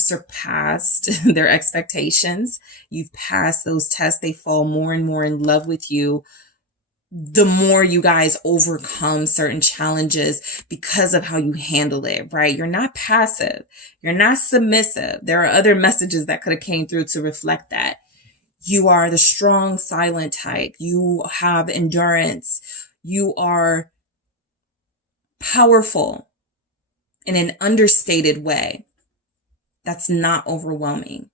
surpassed their expectations. You've passed those tests. They fall more and more in love with you the more you guys overcome certain challenges because of how you handle it, right? You're not passive. You're not submissive. There are other messages that could have came through to reflect that. You are the strong, silent type. You have endurance. You are powerful in an understated way. That's not overwhelming.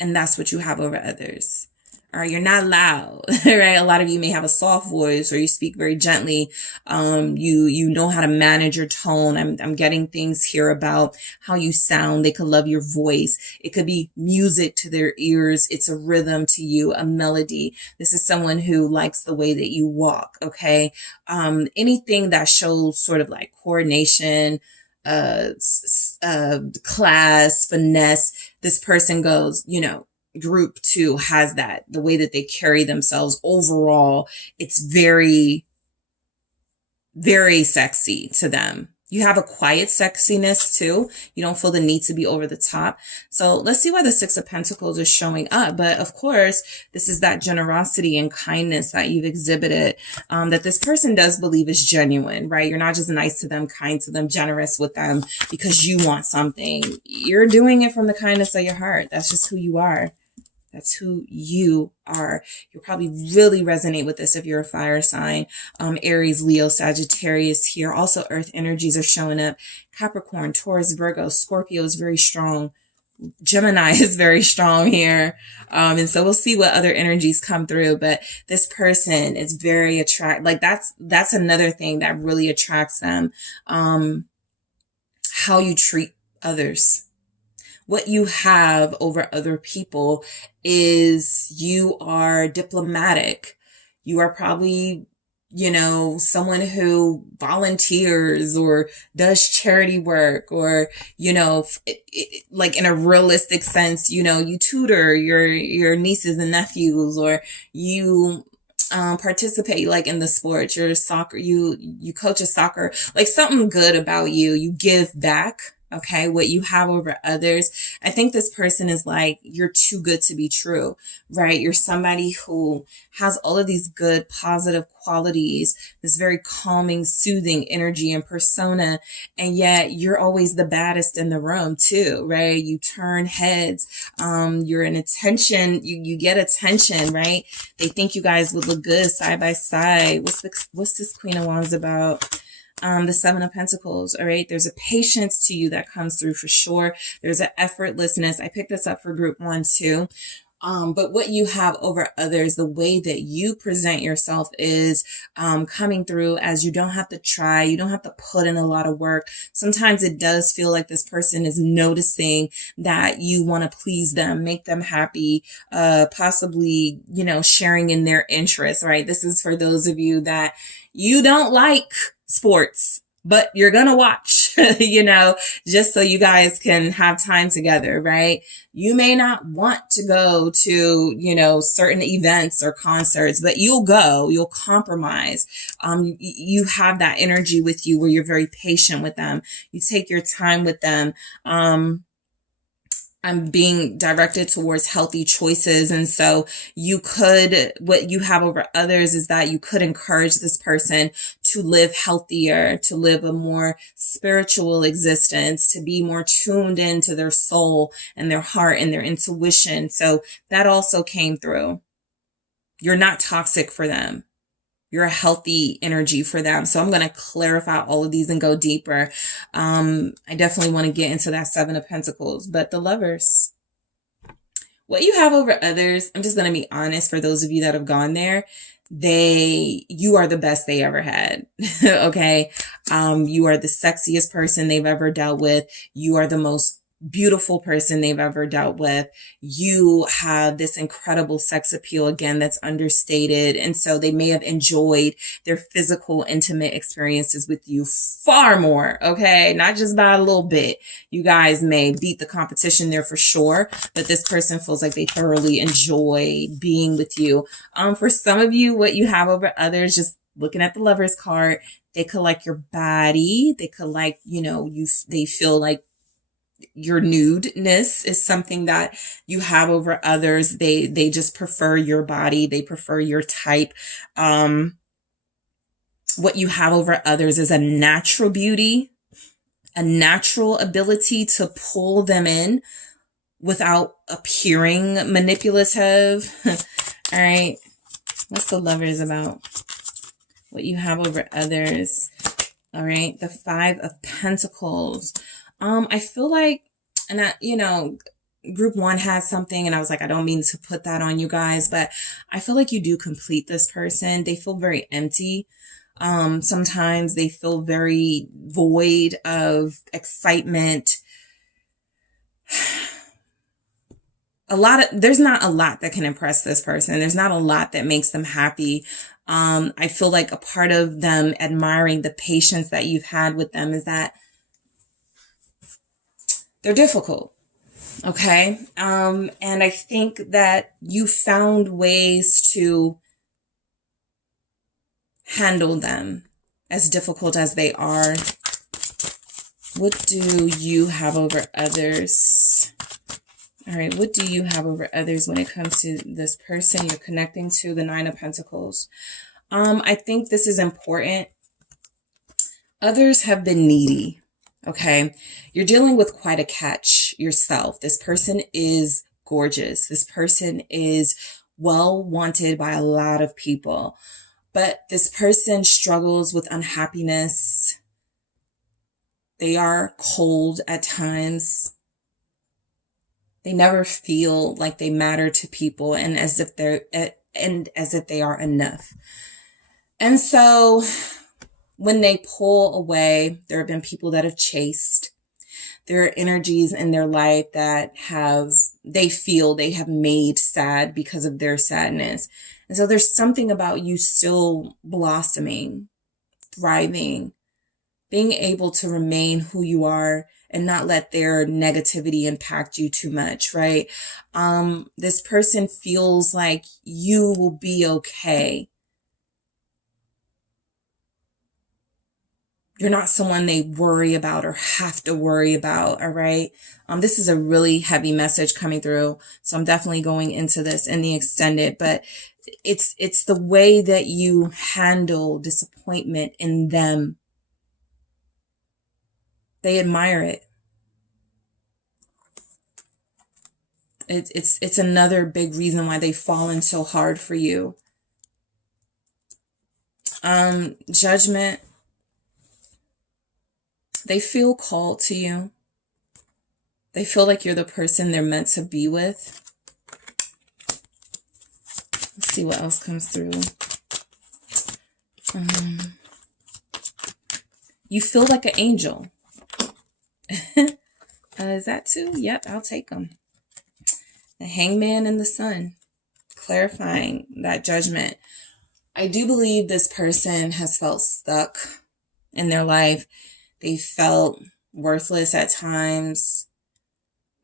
And that's what you have over others. All right. You're not loud, right? A lot of you may have a soft voice, or you speak very gently. You know how to manage your tone. I'm getting things here about how you sound. They could love your voice. It could be music to their ears. It's a rhythm to you, a melody. This is someone who likes the way that you walk. Okay. Anything that shows sort of like coordination, class, finesse, this person goes, group two has that, the way that they carry themselves overall, it's very, very sexy to them. You have a quiet sexiness too. You don't feel the need to be over the top. So let's see why the Six of Pentacles is showing up. But of course, this is that generosity and kindness that you've exhibited, that this person does believe is genuine, right? You're not just nice to them, kind to them, generous with them because you want something. You're doing it from the kindness of your heart. That's just who you are. That's who you are. You'll probably really resonate with this if you're a fire sign. Aries, Leo, Sagittarius here. Also, earth energies are showing up. Capricorn, Taurus, Virgo, Scorpio is very strong. Gemini is very strong here. And so we'll see what other energies come through, but this person is very like that's another thing that really attracts them. How you treat others. What you have over other people is you are diplomatic. You are probably, someone who volunteers or does charity work, or, like in a realistic sense, you tutor your nieces and nephews, or you participate like in the sports, your soccer, you coach a soccer, like something good about you give back. Okay, what you have over others. I think this person is like, you're too good to be true, right? You're somebody who has all of these good, positive qualities, this very calming, soothing energy and persona. And yet you're always the baddest in the room too, right? You turn heads. You're an attention. You get attention, right? They think you guys would look good side by side. What's this Queen of Wands about? The Seven of Pentacles. All right. There's a patience to you that comes through for sure. There's an effortlessness. I picked this up for group 1 too. But what you have over others, the way that you present yourself is coming through as you don't have to try. You don't have to put in a lot of work. Sometimes it does feel like this person is noticing that you want to please them, make them happy, possibly, sharing in their interests, right? This is for those of you that you don't like sports, but you're going to watch, just so you guys can have time together, right? You may not want to go to, certain events or concerts, but you'll go, you'll compromise. You have that energy with you where you're very patient with them. You take your time with them. I'm being directed towards healthy choices. And so what you have over others is that you could encourage this person to live healthier, to live a more spiritual existence, to be more tuned into their soul and their heart and their intuition. So that also came through. You're not toxic for them. You're a healthy energy for them. So I'm going to clarify all of these and go deeper. I definitely want to get into that Seven of Pentacles, but the Lovers, what you have over others, I'm just going to be honest for those of you that have gone there. You are the best they ever had. Okay. You are the sexiest person they've ever dealt with. You are the most beautiful person they've ever dealt with. You have this incredible sex appeal, again, that's understated. And so they may have enjoyed their physical, intimate experiences with you far more. Okay. Not just by a little bit. You guys may beat the competition there for sure, but this person feels like they thoroughly enjoy being with you. For some of you, what you have over others, just looking at the Lovers card, they could like your body. They could like, they feel like your nudeness is something that you have over others. They just prefer your body. They prefer your type. What you have over others is a natural beauty, a natural ability to pull them in without appearing manipulative. All right. What's the Lovers about? What you have over others. All right. The Five of Pentacles. I feel like, group 1 has something, and I was like, I don't mean to put that on you guys, but I feel like you do complete this person. They feel very empty. Sometimes they feel very void of excitement. There's not a lot that can impress this person. There's not a lot that makes them happy. I feel like a part of them admiring the patience that you've had with them is that they're difficult. Okay. And I think that you found ways to handle them as difficult as they are. What do you have over others? All right. What do you have over others when it comes to this person you're connecting to, the Nine of Pentacles? I think this is important. Others have been needy. Okay. You're dealing with quite a catch yourself. This person is gorgeous. This person is well wanted by a lot of people, but this person struggles with unhappiness. They are cold at times. They never feel like they matter to people and as if they are enough. And so when they pull away, there have been people that have chased. There are energies in their life that they feel they have made sad because of their sadness. And so there's something about you still blossoming, thriving, being able to remain who you are and not let their negativity impact you too much, right? This person feels like you will be okay. You're not someone they worry about or have to worry about, all right? This is a really heavy message coming through, so I'm definitely going into this in the extended, but it's the way that you handle disappointment in them. They admire it. It's another big reason why they've fallen so hard for you. Judgment. They feel called to you. They feel like you're the person they're meant to be with. Let's see what else comes through. You feel like an angel. Is that two? Yep, I'll take them. The Hangman and the Sun. Clarifying that judgment. I do believe this person has felt stuck in their life. They felt worthless at times.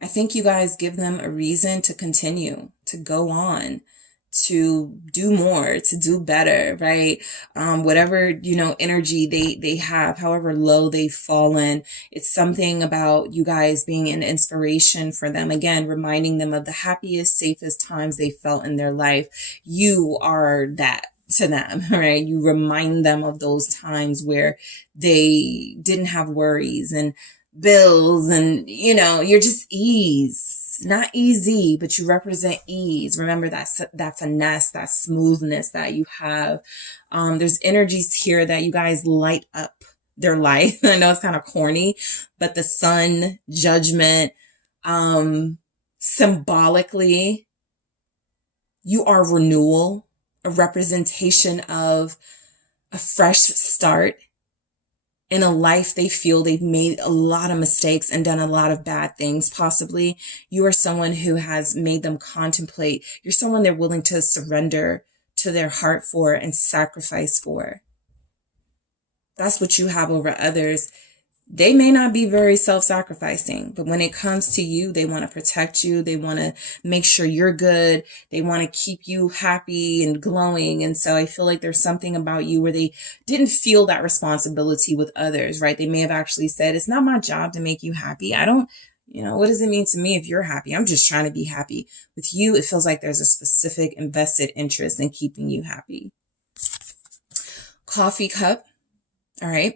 I think you guys give them a reason to continue, to go on, to do more, to do better, right? Whatever, energy they have, however low they've fallen, it's something about you guys being an inspiration for them. Again, reminding them of the happiest, safest times they felt in their life. You are that to them, right? You remind them of those times where they didn't have worries and bills and, you're just ease, not easy, but you represent ease. Remember that finesse, that smoothness that you have. There's energies here that you guys light up their life. I know it's kind of corny, but the sun, judgment, symbolically, you are renewal, a representation of a fresh start in a life they feel they've made a lot of mistakes and done a lot of bad things. Possibly you are someone who has made them contemplate. You're someone they're willing to surrender to their heart for and sacrifice for. That's what you have over others. They may not be very self-sacrificing, but when it comes to you, they want to protect you. They want to make sure you're good. They want to keep you happy and glowing. And so I feel like there's something about you where they didn't feel that responsibility with others, right? They may have actually said, it's not my job to make you happy. I don't, what does it mean to me if you're happy? I'm just trying to be happy. With you, it feels like there's a specific invested interest in keeping you happy. Coffee cup. All right.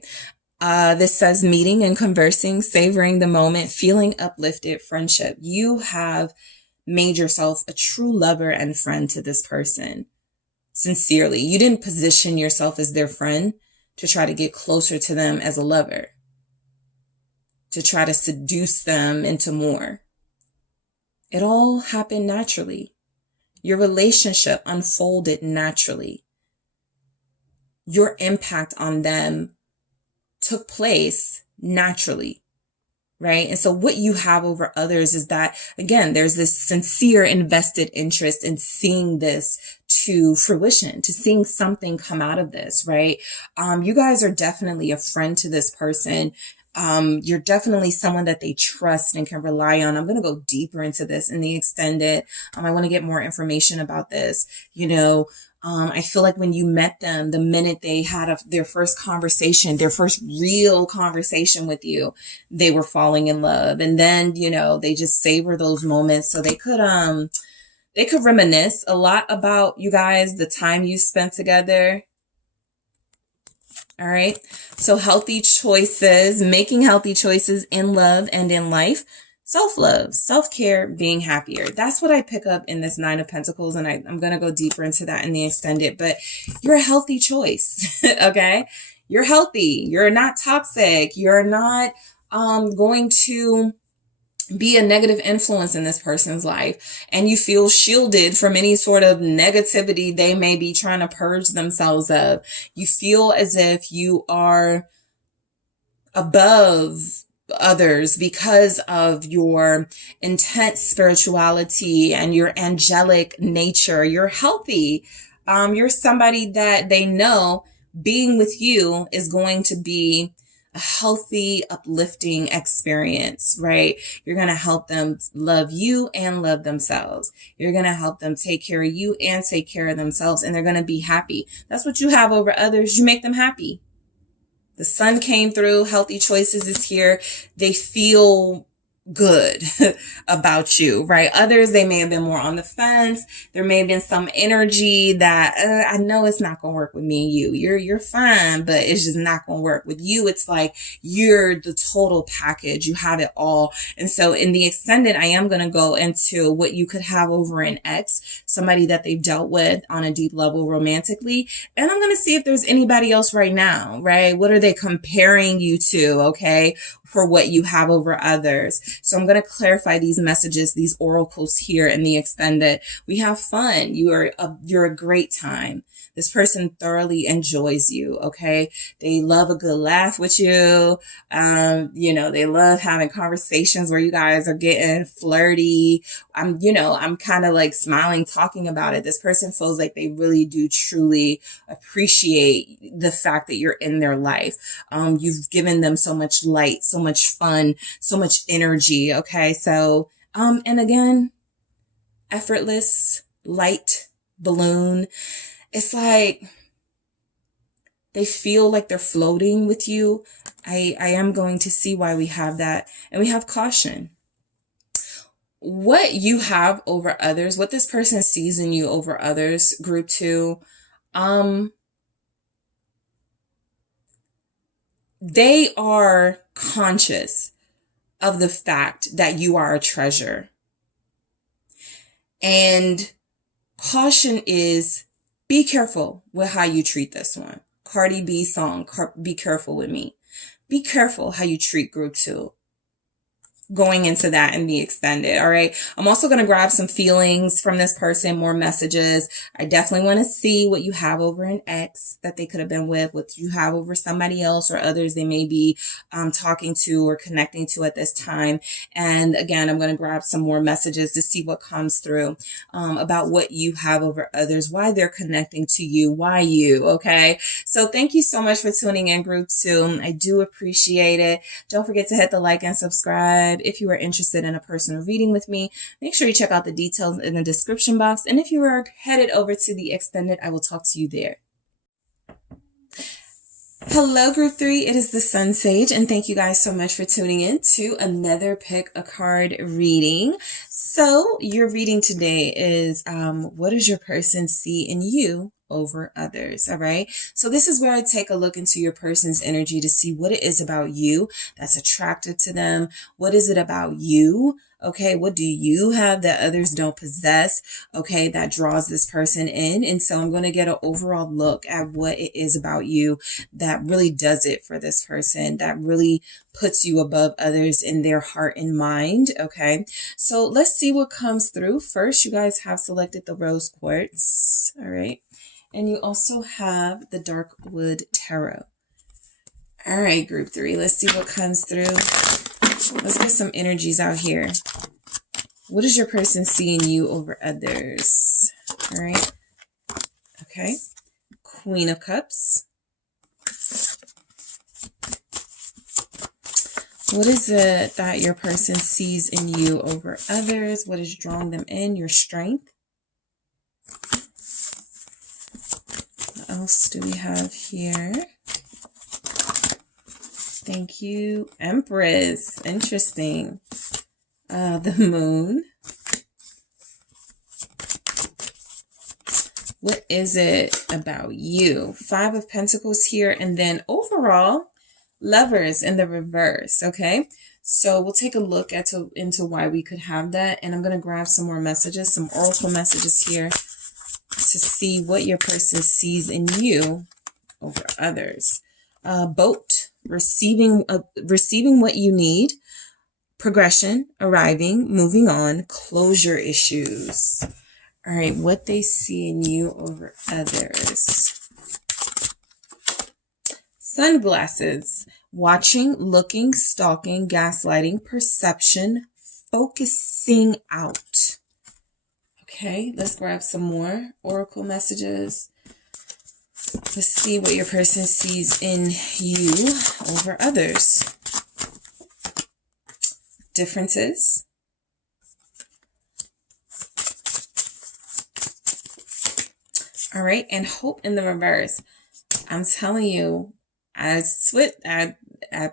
This says meeting and conversing, savoring the moment, feeling uplifted, friendship. You have made yourself a true lover and friend to this person. Sincerely. You didn't position yourself as their friend to try to get closer to them as a lover, to try to seduce them into more. It all happened naturally. Your relationship unfolded naturally. Your impact on them took place naturally, right? And so what you have over others is that, again, there's this sincere invested interest in seeing this to fruition, to seeing something come out of this, right? You guys are definitely a friend to this person. You're definitely someone that they trust and can rely on. I'm going to go deeper into this in the extended. I want to get more information about this. I feel like when you met them, the minute they had their first conversation, their first real conversation with you, they were falling in love. And then, they just savor those moments so they could reminisce a lot about you guys, the time you spent together. All right. So healthy choices, making healthy choices in love and in life. Self-love, self-care, being happier. That's what I pick up in this 9 of Pentacles. And I'm going to go deeper into that in the extended, but you're a healthy choice. Okay. You're healthy. You're not toxic. You're not, going to be a negative influence in this person's life, and you feel shielded from any sort of negativity they may be trying to purge themselves of. You feel as if you are above others because of your intense spirituality and your angelic nature. You're healthy. You're somebody that they know being with you is going to be a healthy, uplifting experience, right? You're going to help them love you and love themselves. You're going to help them take care of you and take care of themselves, and they're going to be happy. That's what you have over others. You make them happy. The sun came through. Healthy choices is here. They feel good about you, right? Others, they may have been more on the fence. There may have been some energy that I know it's not gonna work with me and you. You're fine, but it's just not gonna work with you. It's like you're the total package. You have it all. And so in the extended, I am gonna go into what you could have over an ex, somebody that they've dealt with on a deep level romantically. And I'm gonna see if there's anybody else right now, right? What are they comparing you to? Okay, for what you have over others. So I'm going to clarify these messages, these oracles here in the extended. We have fun. You're a great time. This person thoroughly enjoys you. Okay. They love a good laugh with you. They love having conversations where you guys are getting flirty. I'm kind of like smiling, talking about it. This person feels like they really do truly appreciate the fact that you're in their life. You've given them so much light, so much fun, so much energy. Okay. So, and again, effortless, light balloon. It's like they feel like they're floating with you. I am going to see why we have that. And we have caution. What you have over others, what this person sees in you over others, group 2, they are conscious of the fact that you are a treasure. And caution is, be careful with how you treat this one. Cardi B song, Be Careful With Me. Be careful how you treat group 2. Going into that in the extended. All right. I'm also going to grab some feelings from this person, more messages. I definitely want to see what you have over an ex that they could have been with, what you have over somebody else or others they may be talking to or connecting to at this time. And again, I'm going to grab some more messages to see what comes through about what you have over others, why they're connecting to you, why you. Okay. So thank you so much for tuning in, group 2. I do appreciate it. Don't forget to hit the like and subscribe. If you are interested in a personal reading with me, make sure you check out the details in the description box. And if you are headed over to the extended, I will talk to you there. Hello, group 3. It is the SunSage, and thank you guys so much for tuning in to another pick a card reading. So your reading today is, what does your person see in you over others? All right. So this is where I take a look into your person's energy to see what it is about you that's attractive to them. What is it about you? Okay, what do you have that others don't possess? Okay, that draws this person in. And so I'm going to get an overall look at what it is about you that really does it for this person, that really puts you above others in their heart and mind. Okay, so let's see what comes through. First, you guys have selected the rose quartz. All right. And you also have the dark wood tarot. All right, group 3, let's see what comes through. Let's get some energies out here. What is your person seeing you over others? All right. Okay. Queen of Cups. What is it that your person sees in you over others? What is drawing them in? Your strength. What else do we have here? Thank you. Empress. Interesting. The moon. What is it about you? 5 of Pentacles here. And then overall, Lovers in the reverse. Okay. So we'll take a look into why we could have that. And I'm going to grab some more messages, some oracle messages here to see what your person sees in you over others. Boat. Receiving what you need. progression, arriving, moving on, closure issues. All right, what they see in you over others. Sunglasses, watching, looking, stalking, gaslighting, perception, focusing out. Okay, let's grab some more oracle messages. Let's see what your person sees in you over others. Differences. All right, and hope in the reverse. I'm telling you, I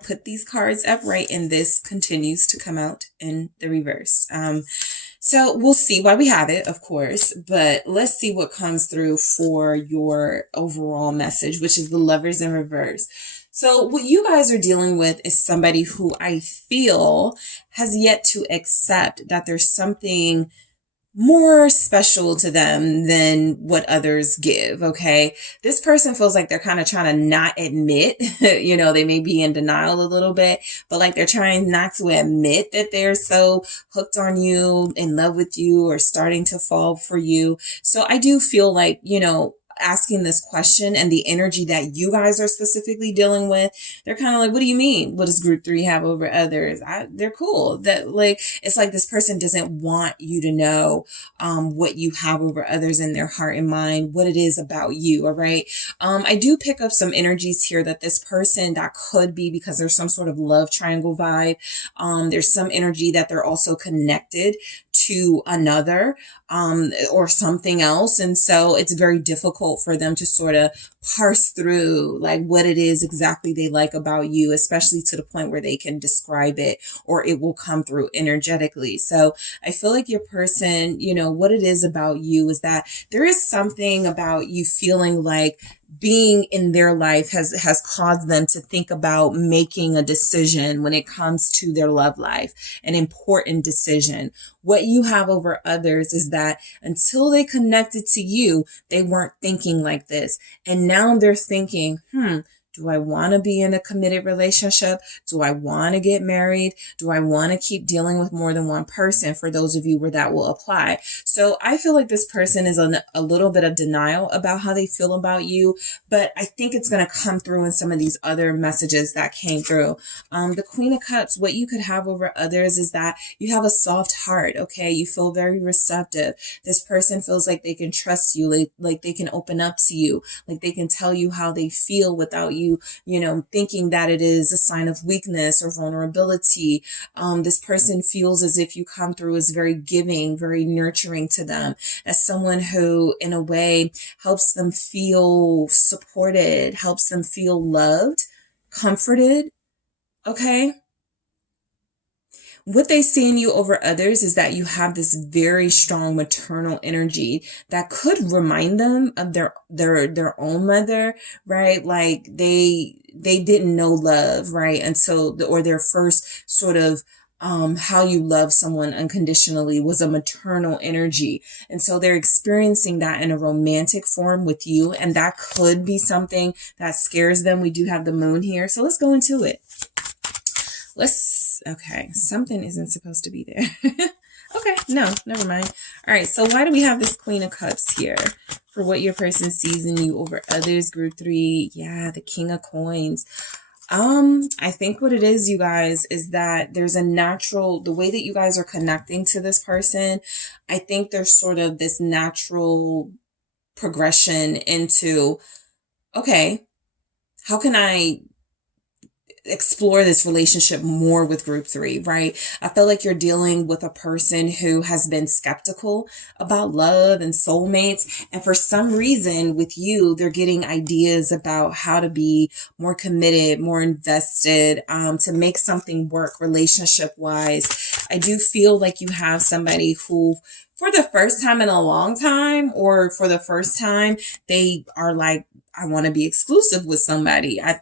put these cards upright and this continues to come out in the reverse. So we'll see why we have it, of course, but let's see what comes through for your overall message, which is the Lovers in reverse. So what you guys are dealing with is somebody who I feel has yet to accept that there's something more special to them than what others give. Okay. This person feels like they're kind of trying to not admit, you know, they may be in denial a little bit, but like they're trying not to admit that they're so hooked on you, in love with you, or starting to fall for you. So I do feel like, you know, asking this question and the energy that you guys are specifically dealing with, they're kind of like, what do you mean? What does group 3 have over others? They're cool. That like, it's like this person doesn't want you to know what you have over others in their heart and mind, what it is about you. All right. I do pick up some energies here that this person, that could be because there's some sort of love triangle vibe. There's some energy that they're also connected to another or something else. And so it's very difficult for them to sort of parse through like what it is exactly they like about you, especially to the point where they can describe it or it will come through energetically. So I feel like your person, you know, what it is about you is that there is something about you feeling like being in their life has caused them to think about making a decision when it comes to their love life, an important decision. What you have over others is that until they connected to you, they weren't thinking like this. And now they're thinking, do I want to be in a committed relationship? Do I want to get married? Do I want to keep dealing with more than one person? For those of you where that will apply. So I feel like this person is a little bit of denial about how they feel about you, but I think it's going to come through in some of these other messages that came through. The Queen of Cups, what you could have over others is that you have a soft heart. Okay. You feel very receptive. This person feels like they can trust you, like they can open up to you, like they can tell you how they feel without you know, thinking that it is a sign of weakness or vulnerability. This person feels as if you come through as very giving, very nurturing to them, as someone who in a way helps them feel supported, helps them feel loved, comforted. Okay. What they see in you over others is that you have this very strong maternal energy that could remind them of their own mother, right? Like they didn't know love, right? Until or their first sort of how you love someone unconditionally was a maternal energy. And so they're experiencing that in a romantic form with you. And that could be something that scares them. We do have the moon here. So let's go into it. Okay, something isn't supposed to be there. Okay, no, never mind. All right, so why do we have this Queen of Cups here? For what your person sees in you over others, group 3. Yeah, the King of Coins. I think what it is, you guys, is that there's a natural, the way that you guys are connecting to this person, I think there's sort of this natural progression into, okay, how can I explore this relationship more with group 3, right? I feel like you're dealing with a person who has been skeptical about love and soulmates. And for some reason with you, they're getting ideas about how to be more committed, more invested, to make something work relationship wise. I do feel like you have somebody who, for the first time in a long time, or for the first time, they are like, I want to be exclusive with somebody. I've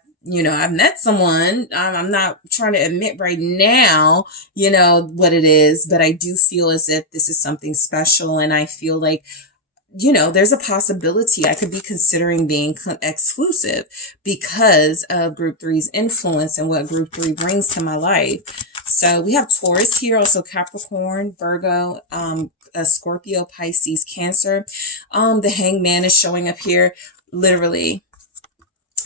met someone. I'm not trying to admit right now, what it is, but I do feel as if this is something special. And I feel like, there's a possibility I could be considering being exclusive because of group 3's influence and what group 3 brings to my life. So we have Taurus here, also Capricorn, Virgo, a Scorpio, Pisces, Cancer. The Hangman is showing up here. Literally,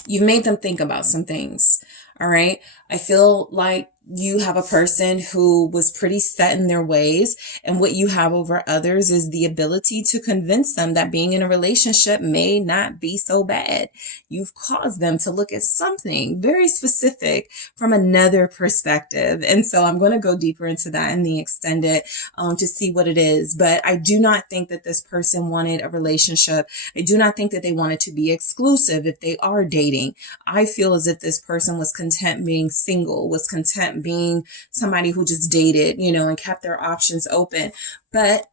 you've made them think about some things. All right. I feel like you have a person who was pretty set in their ways, and what you have over others is the ability to convince them that being in a relationship may not be so bad. You've caused them to look at something very specific from another perspective. And so I'm going to go deeper into that in the extended to see what it is. But I do not think that this person wanted a relationship. I do not think that they wanted to be exclusive if they are dating. I feel as if this person was content being single, was content being somebody who just dated, and kept their options open. But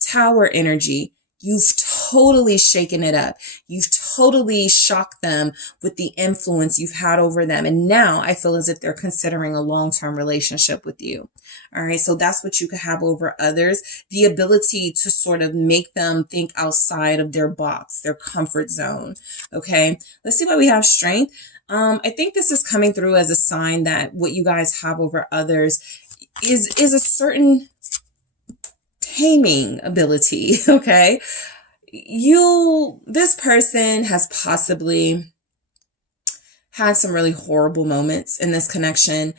Tower energy, you've totally shaken it up. You've totally shocked them with the influence you've had over them. And now I feel as if they're considering a long-term relationship with you. All right. So that's what you could have over others. The ability to sort of make them think outside of their box, their comfort zone. Okay. Let's see why we have Strength. I think this is coming through as a sign that what you guys have over others is a certain taming ability. Okay. This person has possibly had some really horrible moments in this connection.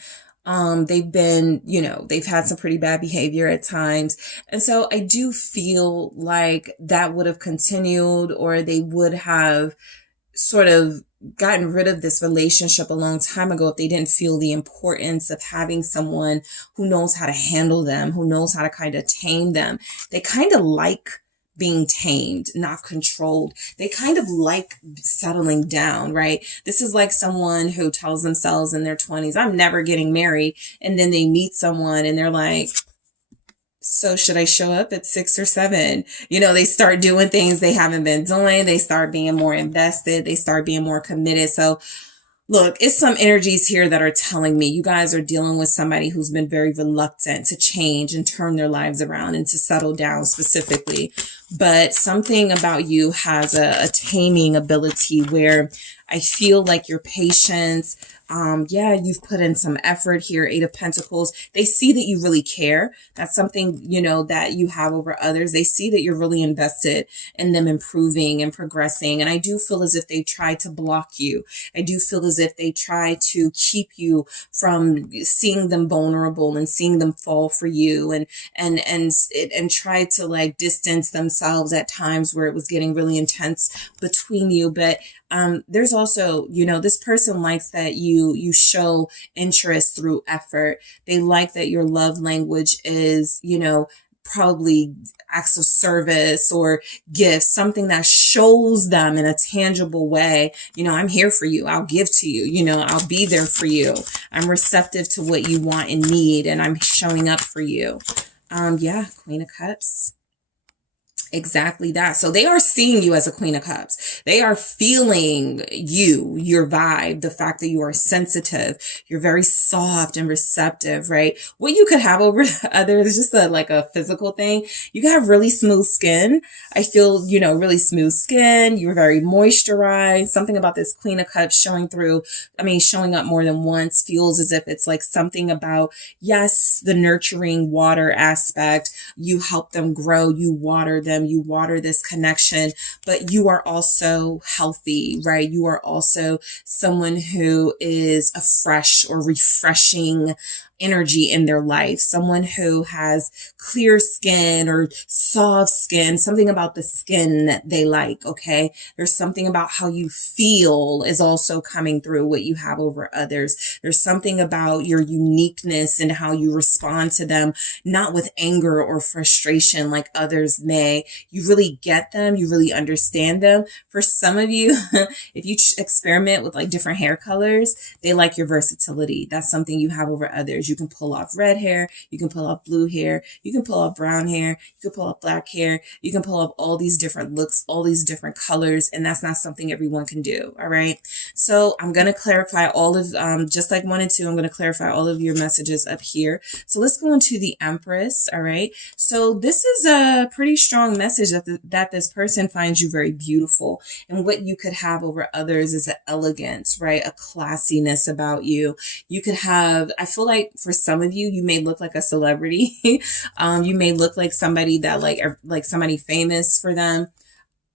They've been, they've had some pretty bad behavior at times. And so I do feel like that would have continued, or they would have sort of gotten rid of this relationship a long time ago if they didn't feel the importance of having someone who knows how to handle them, who knows how to kind of tame them. They kind of like being tamed, not controlled. They kind of like settling down, right? This is like someone who tells themselves in their 20s, I'm never getting married. And then they meet someone and they're like, so should I show up at 6 or 7? They start doing things they haven't been doing. They start being more invested. They start being more committed. So look, it's some energies here that are telling me you guys are dealing with somebody who's been very reluctant to change and turn their lives around and to settle down specifically. But something about you has a taming ability where I feel like your patience, you've put in some effort here. 8 of Pentacles. They see that you really care. That's something, that you have over others. They see that you're really invested in them improving and progressing. And I do feel as if they try to block you. I do feel as if they try to keep you from seeing them vulnerable and seeing them fall for you, and try to like distance themselves at times where it was getting really intense between you. But there's also, this person likes that you show interest through effort. They like that your love language is, probably acts of service or gifts, something that shows them in a tangible way. I'm here for you. I'll give to you. I'll be there for you. I'm receptive to what you want and need, and I'm showing up for you. Queen of Cups. Exactly that. So they are seeing you as a Queen of Cups. They are feeling you, your vibe, the fact that you are sensitive. You're very soft and receptive, right? What you could have over others is just a physical thing. You can have really smooth skin. I feel, really smooth skin. You're very moisturized. Something about this Queen of Cups showing up more than once feels as if it's like something about, yes, the nurturing water aspect. You help them grow. You water them. You water this connection, but you are also healthy, right? You are also someone who is a fresh or refreshing energy in their life, someone who has clear skin or soft skin, something about the skin that they like. Okay. There's something about how you feel is also coming through what you have over others. There's something about your uniqueness and how you respond to them, not with anger or frustration like others may. You really get them. You really understand them. For some of you, if you experiment with like different hair colors, they like your versatility. That's something you have over others. You can pull off red hair. You can pull off blue hair. You can pull off brown hair. You can pull off black hair. You can pull off all these different looks, all these different colors. And that's not something everyone can do. All right. So I'm going to clarify all of, just like 1 and 2, I'm going to clarify all of your messages up here. So let's go into the Empress. All right. So this is a pretty strong message that this person finds you very beautiful. And what you could have over others is an elegance, right? A classiness about you. You could have, I feel like for some of you, you may look like a celebrity. You may look like somebody that like somebody famous for them.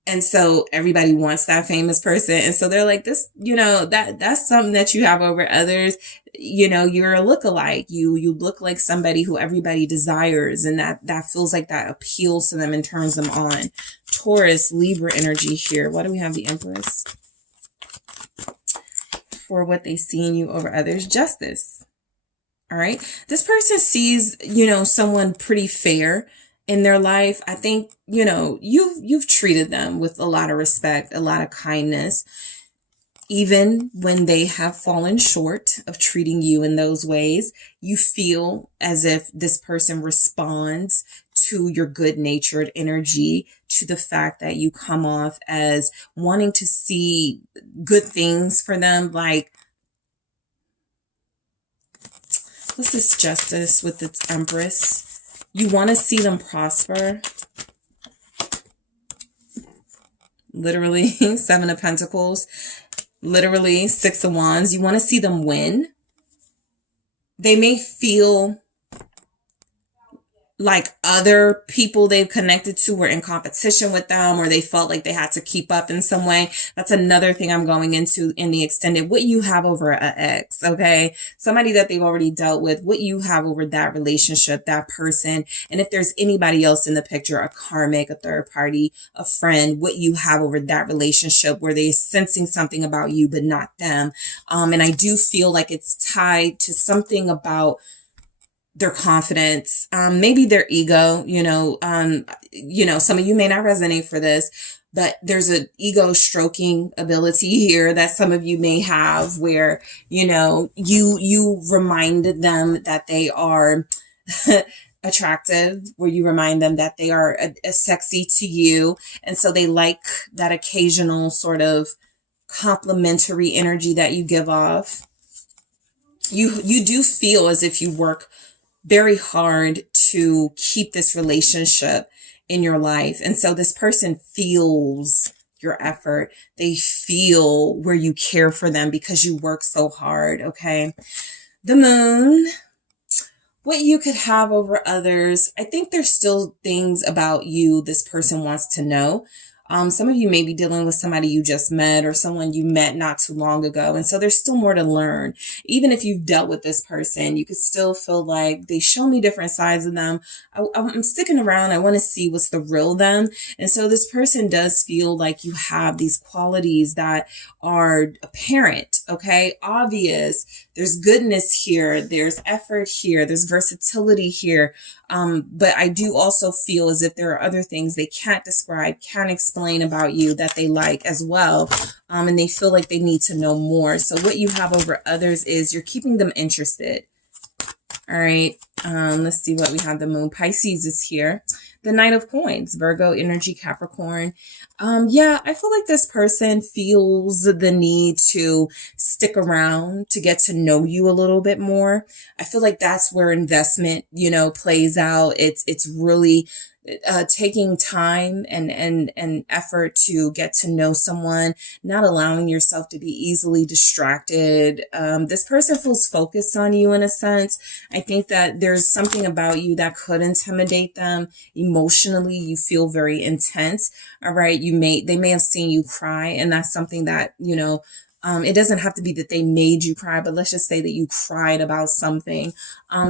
And so everybody wants that famous person. And so they're like, this, that's something that you have over others. You're a lookalike. You look like somebody who everybody desires. And that feels like that appeals to them and turns them on. Taurus, Libra energy here. Why do we have the Empress? For what they see in you over others. Justice. All right. This person sees, someone pretty fair in their life. I think, you've treated them with a lot of respect, a lot of kindness, even when they have fallen short of treating you in those ways. You feel as if this person responds to your good-natured energy, to the fact that you come off as wanting to see good things for them. Like, what's this Justice with the Empress? You want to see them prosper. Literally, Seven of Pentacles. Literally, Six of Wands. You want to see them win. They may feel like other people they've connected to were in competition with them, or they felt like they had to keep up in some way. That's another thing I'm going into in the extended. What you have over an ex, okay? Somebody that they've already dealt with, what you have over that relationship, that person. And if there's anybody else in the picture, a karmic, a third party, a friend, what you have over that relationship where they're sensing something about you, but not them. And I do feel like it's tied to something about their confidence, maybe their ego, some of you may not resonate for this, but there's an ego stroking ability here that some of you may have where, you reminded them that they are attractive, where you remind them that they are sexy to you. And so they like that occasional sort of complimentary energy that you give off. You do feel as if you work very hard to keep this relationship in your life. And so this person feels your effort. They feel where you care for them because you work so hard. Okay. The Moon, what you could have over others. I think there's still things about you this person wants to know. Some of you may be dealing with somebody you just met or someone you met not too long ago. And so there's still more to learn. Even if you've dealt with this person, you could still feel like they show me different sides of them. I'm sticking around. I want to see what's the real them. And so this person does feel like you have these qualities that are apparent, okay? Obvious. There's goodness here. There's effort here. There's versatility here. But I do also feel as if there are other things they can't describe, can't explain about you that they like as well. And they feel like they need to know more. So what you have over others is you're keeping them interested. All right. Let's see what we have. The Moon. Pisces is here. The Knight of Coins, Virgo energy, Capricorn. Yeah, I feel like this person feels the need to stick around to get to know you a little bit more. I feel like that's where investment, plays out. It's really taking time and effort to get to know someone, not allowing yourself to be easily distracted. This person feels focused on you in a sense. I think that there's something about you that could intimidate them. Emotionally, you feel very intense. All right. They may have seen you cry, and that's something that, it doesn't have to be that they made you cry, but let's just say that you cried about something.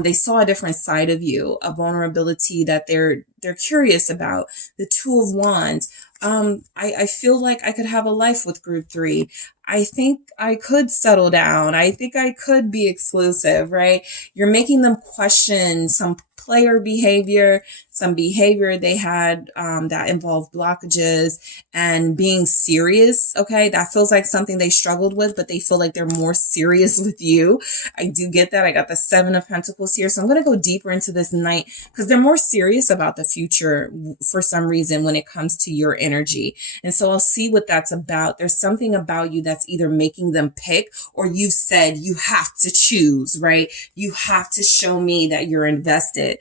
They saw a different side of you, a vulnerability that they're curious about. The Two of Wands. I feel like I could have a life with group 3. I think I could settle down. I think I could be exclusive, right? You're making them question some player behavior, some behavior they had that involved blockages and being serious. Okay. That feels like something they struggled with, but they feel like they're more serious with you. I do get that. I got the Seven of Pentacles here. So I'm going to go deeper into this Knight because they're more serious about the future for some reason when it comes to your energy. And so I'll see what that's about. There's something about you that's either making them pick, or you've said you have to choose, right? You have to show me that you're invested.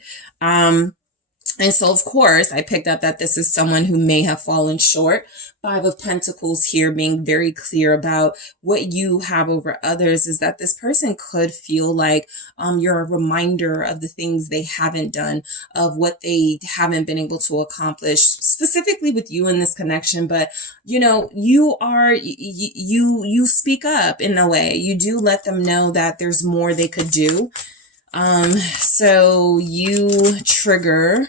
And so, of course, I picked up that this is someone who may have fallen short. Five of Pentacles here, being very clear about what you have over others, is that this person could feel like you're a reminder of the things they haven't done, of what they haven't been able to accomplish, specifically with you in this connection. But, you know, you speak up in a way. You do let them know that there's more they could do. So you trigger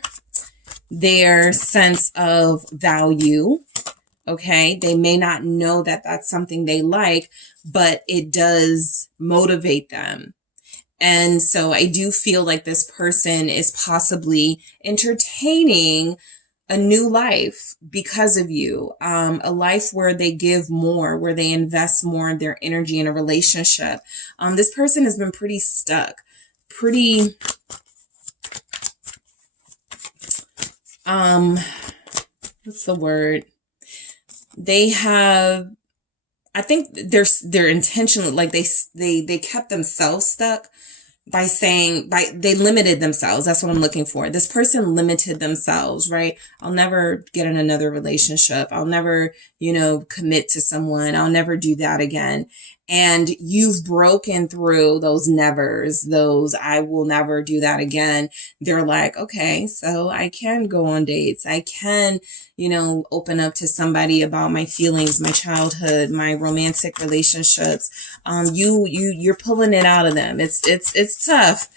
their sense of value. Okay. They may not know that that's something they like, but it does motivate them. And so I do feel like this person is possibly entertaining a new life because of you, a life where they give more, where they invest more of their energy in a relationship. This person has been pretty stuck, pretty, what's the word? They have, I think they're intentionally, like they kept themselves stuck by they limited themselves. That's what I'm looking for. This person limited themselves, right? I'll never get in another relationship. I'll never, commit to someone. I'll never do that again. And you've broken through those nevers, those I will never do that again. They're like, okay, so I can go on dates. I can, open up to somebody about my feelings, my childhood, my romantic relationships. You're pulling it out of them. It's tough,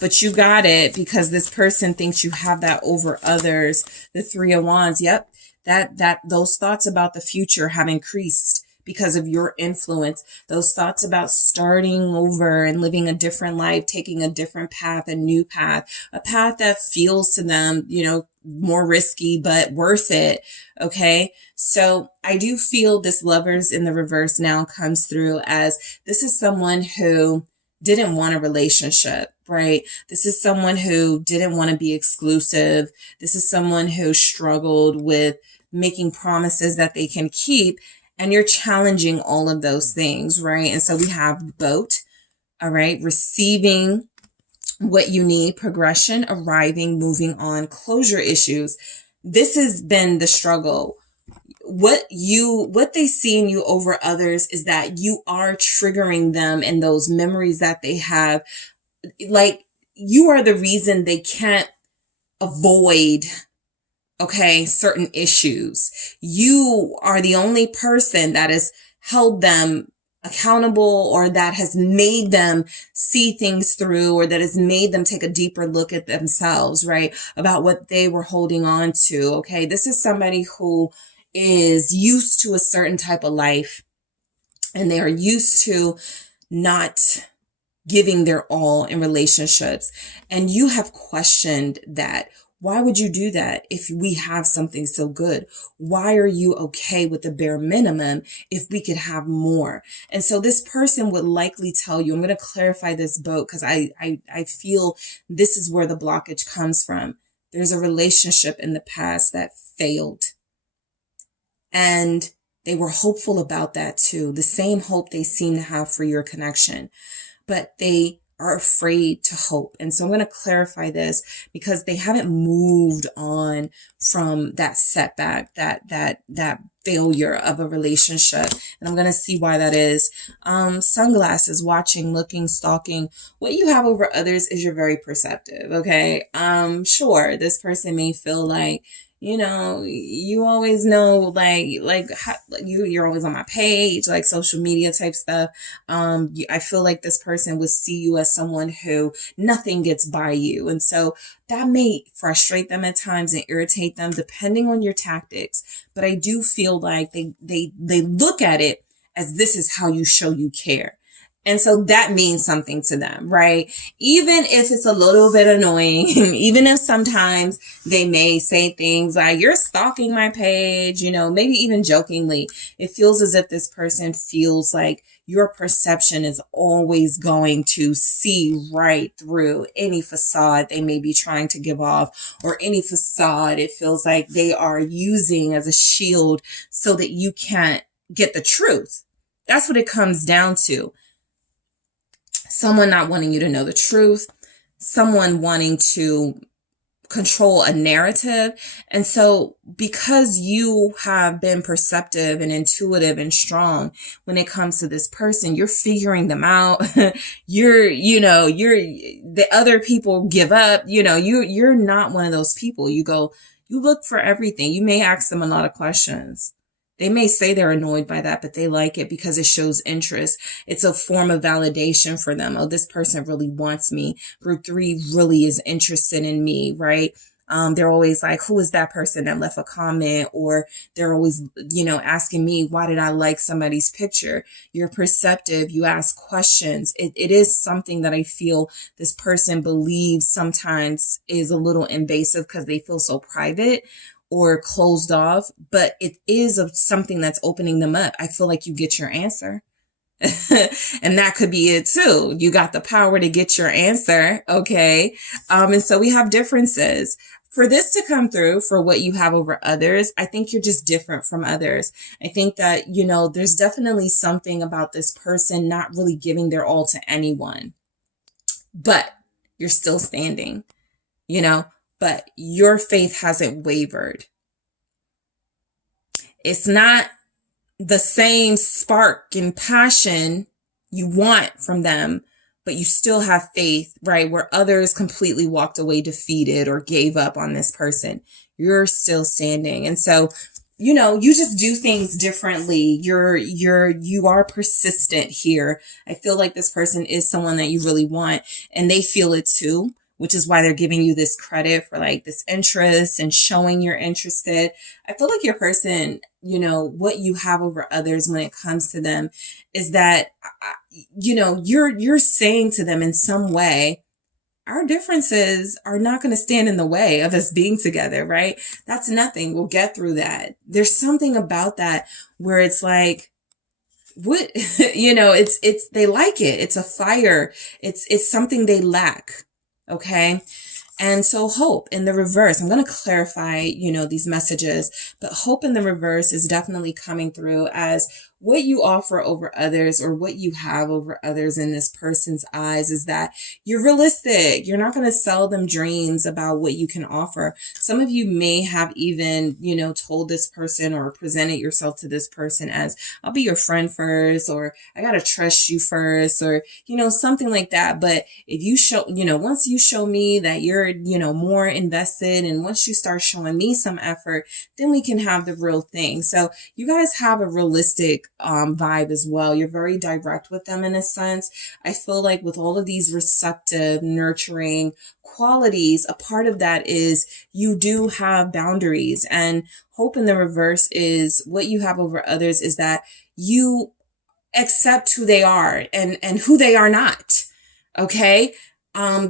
but you got it because this person thinks you have that over others. The Three of Wands. Yep. Those thoughts about the future have increased because of your influence. Those thoughts about starting over and living a different life, taking a different path, a new path, a path that feels to them, more risky, but worth it. Okay. So I do feel this Lovers in the reverse now comes through as this is someone who didn't want a relationship, right? This is someone who didn't want to be exclusive. This is someone who struggled with making promises that they can keep. And you're challenging all of those things, right? And so we have boat, all right? Receiving what you need, progression, arriving, moving on, closure issues. This has been the struggle. What they see in you over others is that you are triggering them and those memories that they have. Like you are the reason they can't avoid certain issues. You are the only person that has held them accountable or that has made them see things through or that has made them take a deeper look at themselves, right? About what they were holding on to. Okay. This is somebody who is used to a certain type of life and they are used to not giving their all in relationships. And you have questioned that. Why would you do that if we have something so good? Why are you okay with the bare minimum if we could have more? And so this person would likely tell you, I'm going to clarify this boat because I feel this is where the blockage comes from. There's a relationship in the past that failed. And they were hopeful about that too. The same hope they seem to have for your connection. But they are afraid to hope. And so I'm going to clarify this because they haven't moved on from that setback, that failure of a relationship. And I'm going to see why that is. Sunglasses, watching, looking, stalking. What you have over others is you're very perceptive. Okay. Sure. This person may feel like, you always know, you're always on my page, like social media type stuff. I feel like this person would see you as someone who nothing gets by you. And so that may frustrate them at times and irritate them depending on your tactics. But I do feel like they look at it as this is how you show you care. And so that means something to them, right? Even if it's a little bit annoying, even if sometimes they may say things like, you're stalking my page, maybe even jokingly, it feels as if this person feels like your perception is always going to see right through any facade they may be trying to give off or any facade it feels like they are using as a shield so that you can't get the truth. That's what it comes down to. Someone not wanting you to know the truth, someone wanting to control a narrative. And so because you have been perceptive and intuitive and strong when it comes to this person, you're figuring them out. you're the other people give up, you're not one of those people. You look for everything. You may ask them a lot of questions. They may say they're annoyed by that, but they like it because it shows interest. It's a form of validation for them. Oh, this person really wants me. Group 3 really is interested in me, right? They're always like, who is that person that left a comment? Or they're always, asking me, why did I like somebody's picture? You're perceptive. You ask questions. It is something that I feel this person believes sometimes is a little invasive because they feel so private or closed off, but it is something that's opening them up. I feel like you get your answer. And that could be it too. You got the power to get your answer. Okay. And so we have differences. For this to come through for what you have over others, I think you're just different from others. I think that, there's definitely something about this person not really giving their all to anyone, but you're still standing, but your faith hasn't wavered. It's not the same spark and passion you want from them, but you still have faith, right? Where others completely walked away defeated or gave up on this person, you're still standing. And so, you just do things differently. You are persistent here. I feel like this person is someone that you really want, and they feel it too, which is why they're giving you this credit for like this interest and showing you're interested. I feel like your person, what you have over others when it comes to them is that, you're saying to them in some way, our differences are not going to stand in the way of us being together, right? That's nothing. We'll get through that. There's something about that where it's like, what, it's, they like it. It's a fire. It's something they lack. Okay. And so hope in the reverse, I'm going to clarify, these messages, but hope in the reverse is definitely coming through as what you offer over others, or what you have over others in this person's eyes, is that you're realistic. You're not going to sell them dreams about what you can offer. Some of you may have even, told this person or presented yourself to this person as, I'll be your friend first, or I got to trust you first, or, something like that. But if you show, once you show me that you're, more invested, and once you start showing me some effort, then we can have the real thing. So you guys have a realistic vibe as well. You're very direct with them in a sense. I feel like with all of these receptive, nurturing qualities, a part of that is you do have boundaries. And hope in the reverse is what you have over others is that you accept who they are and who they are not. Okay.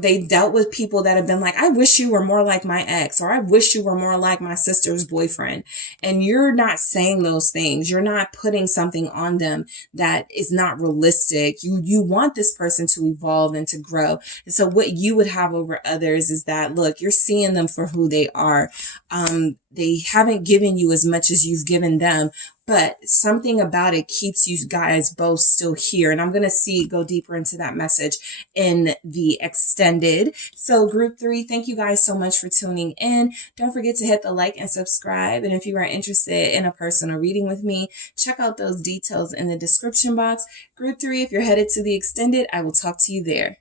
They dealt with people that have been like, I wish you were more like my ex, or I wish you were more like my sister's boyfriend. And you're not saying those things. You're not putting something on them that is not realistic. You want this person to evolve and to grow. And so what you would have over others is that, look, you're seeing them for who they are. They haven't given you as much as you've given them, but something about it keeps you guys both still here. And I'm going to go deeper into that message in the extended. So group 3, thank you guys so much for tuning in. Don't forget to hit the like and subscribe. And if you are interested in a personal reading with me, check out those details in the description box. Group 3, if you're headed to the extended, I will talk to you there.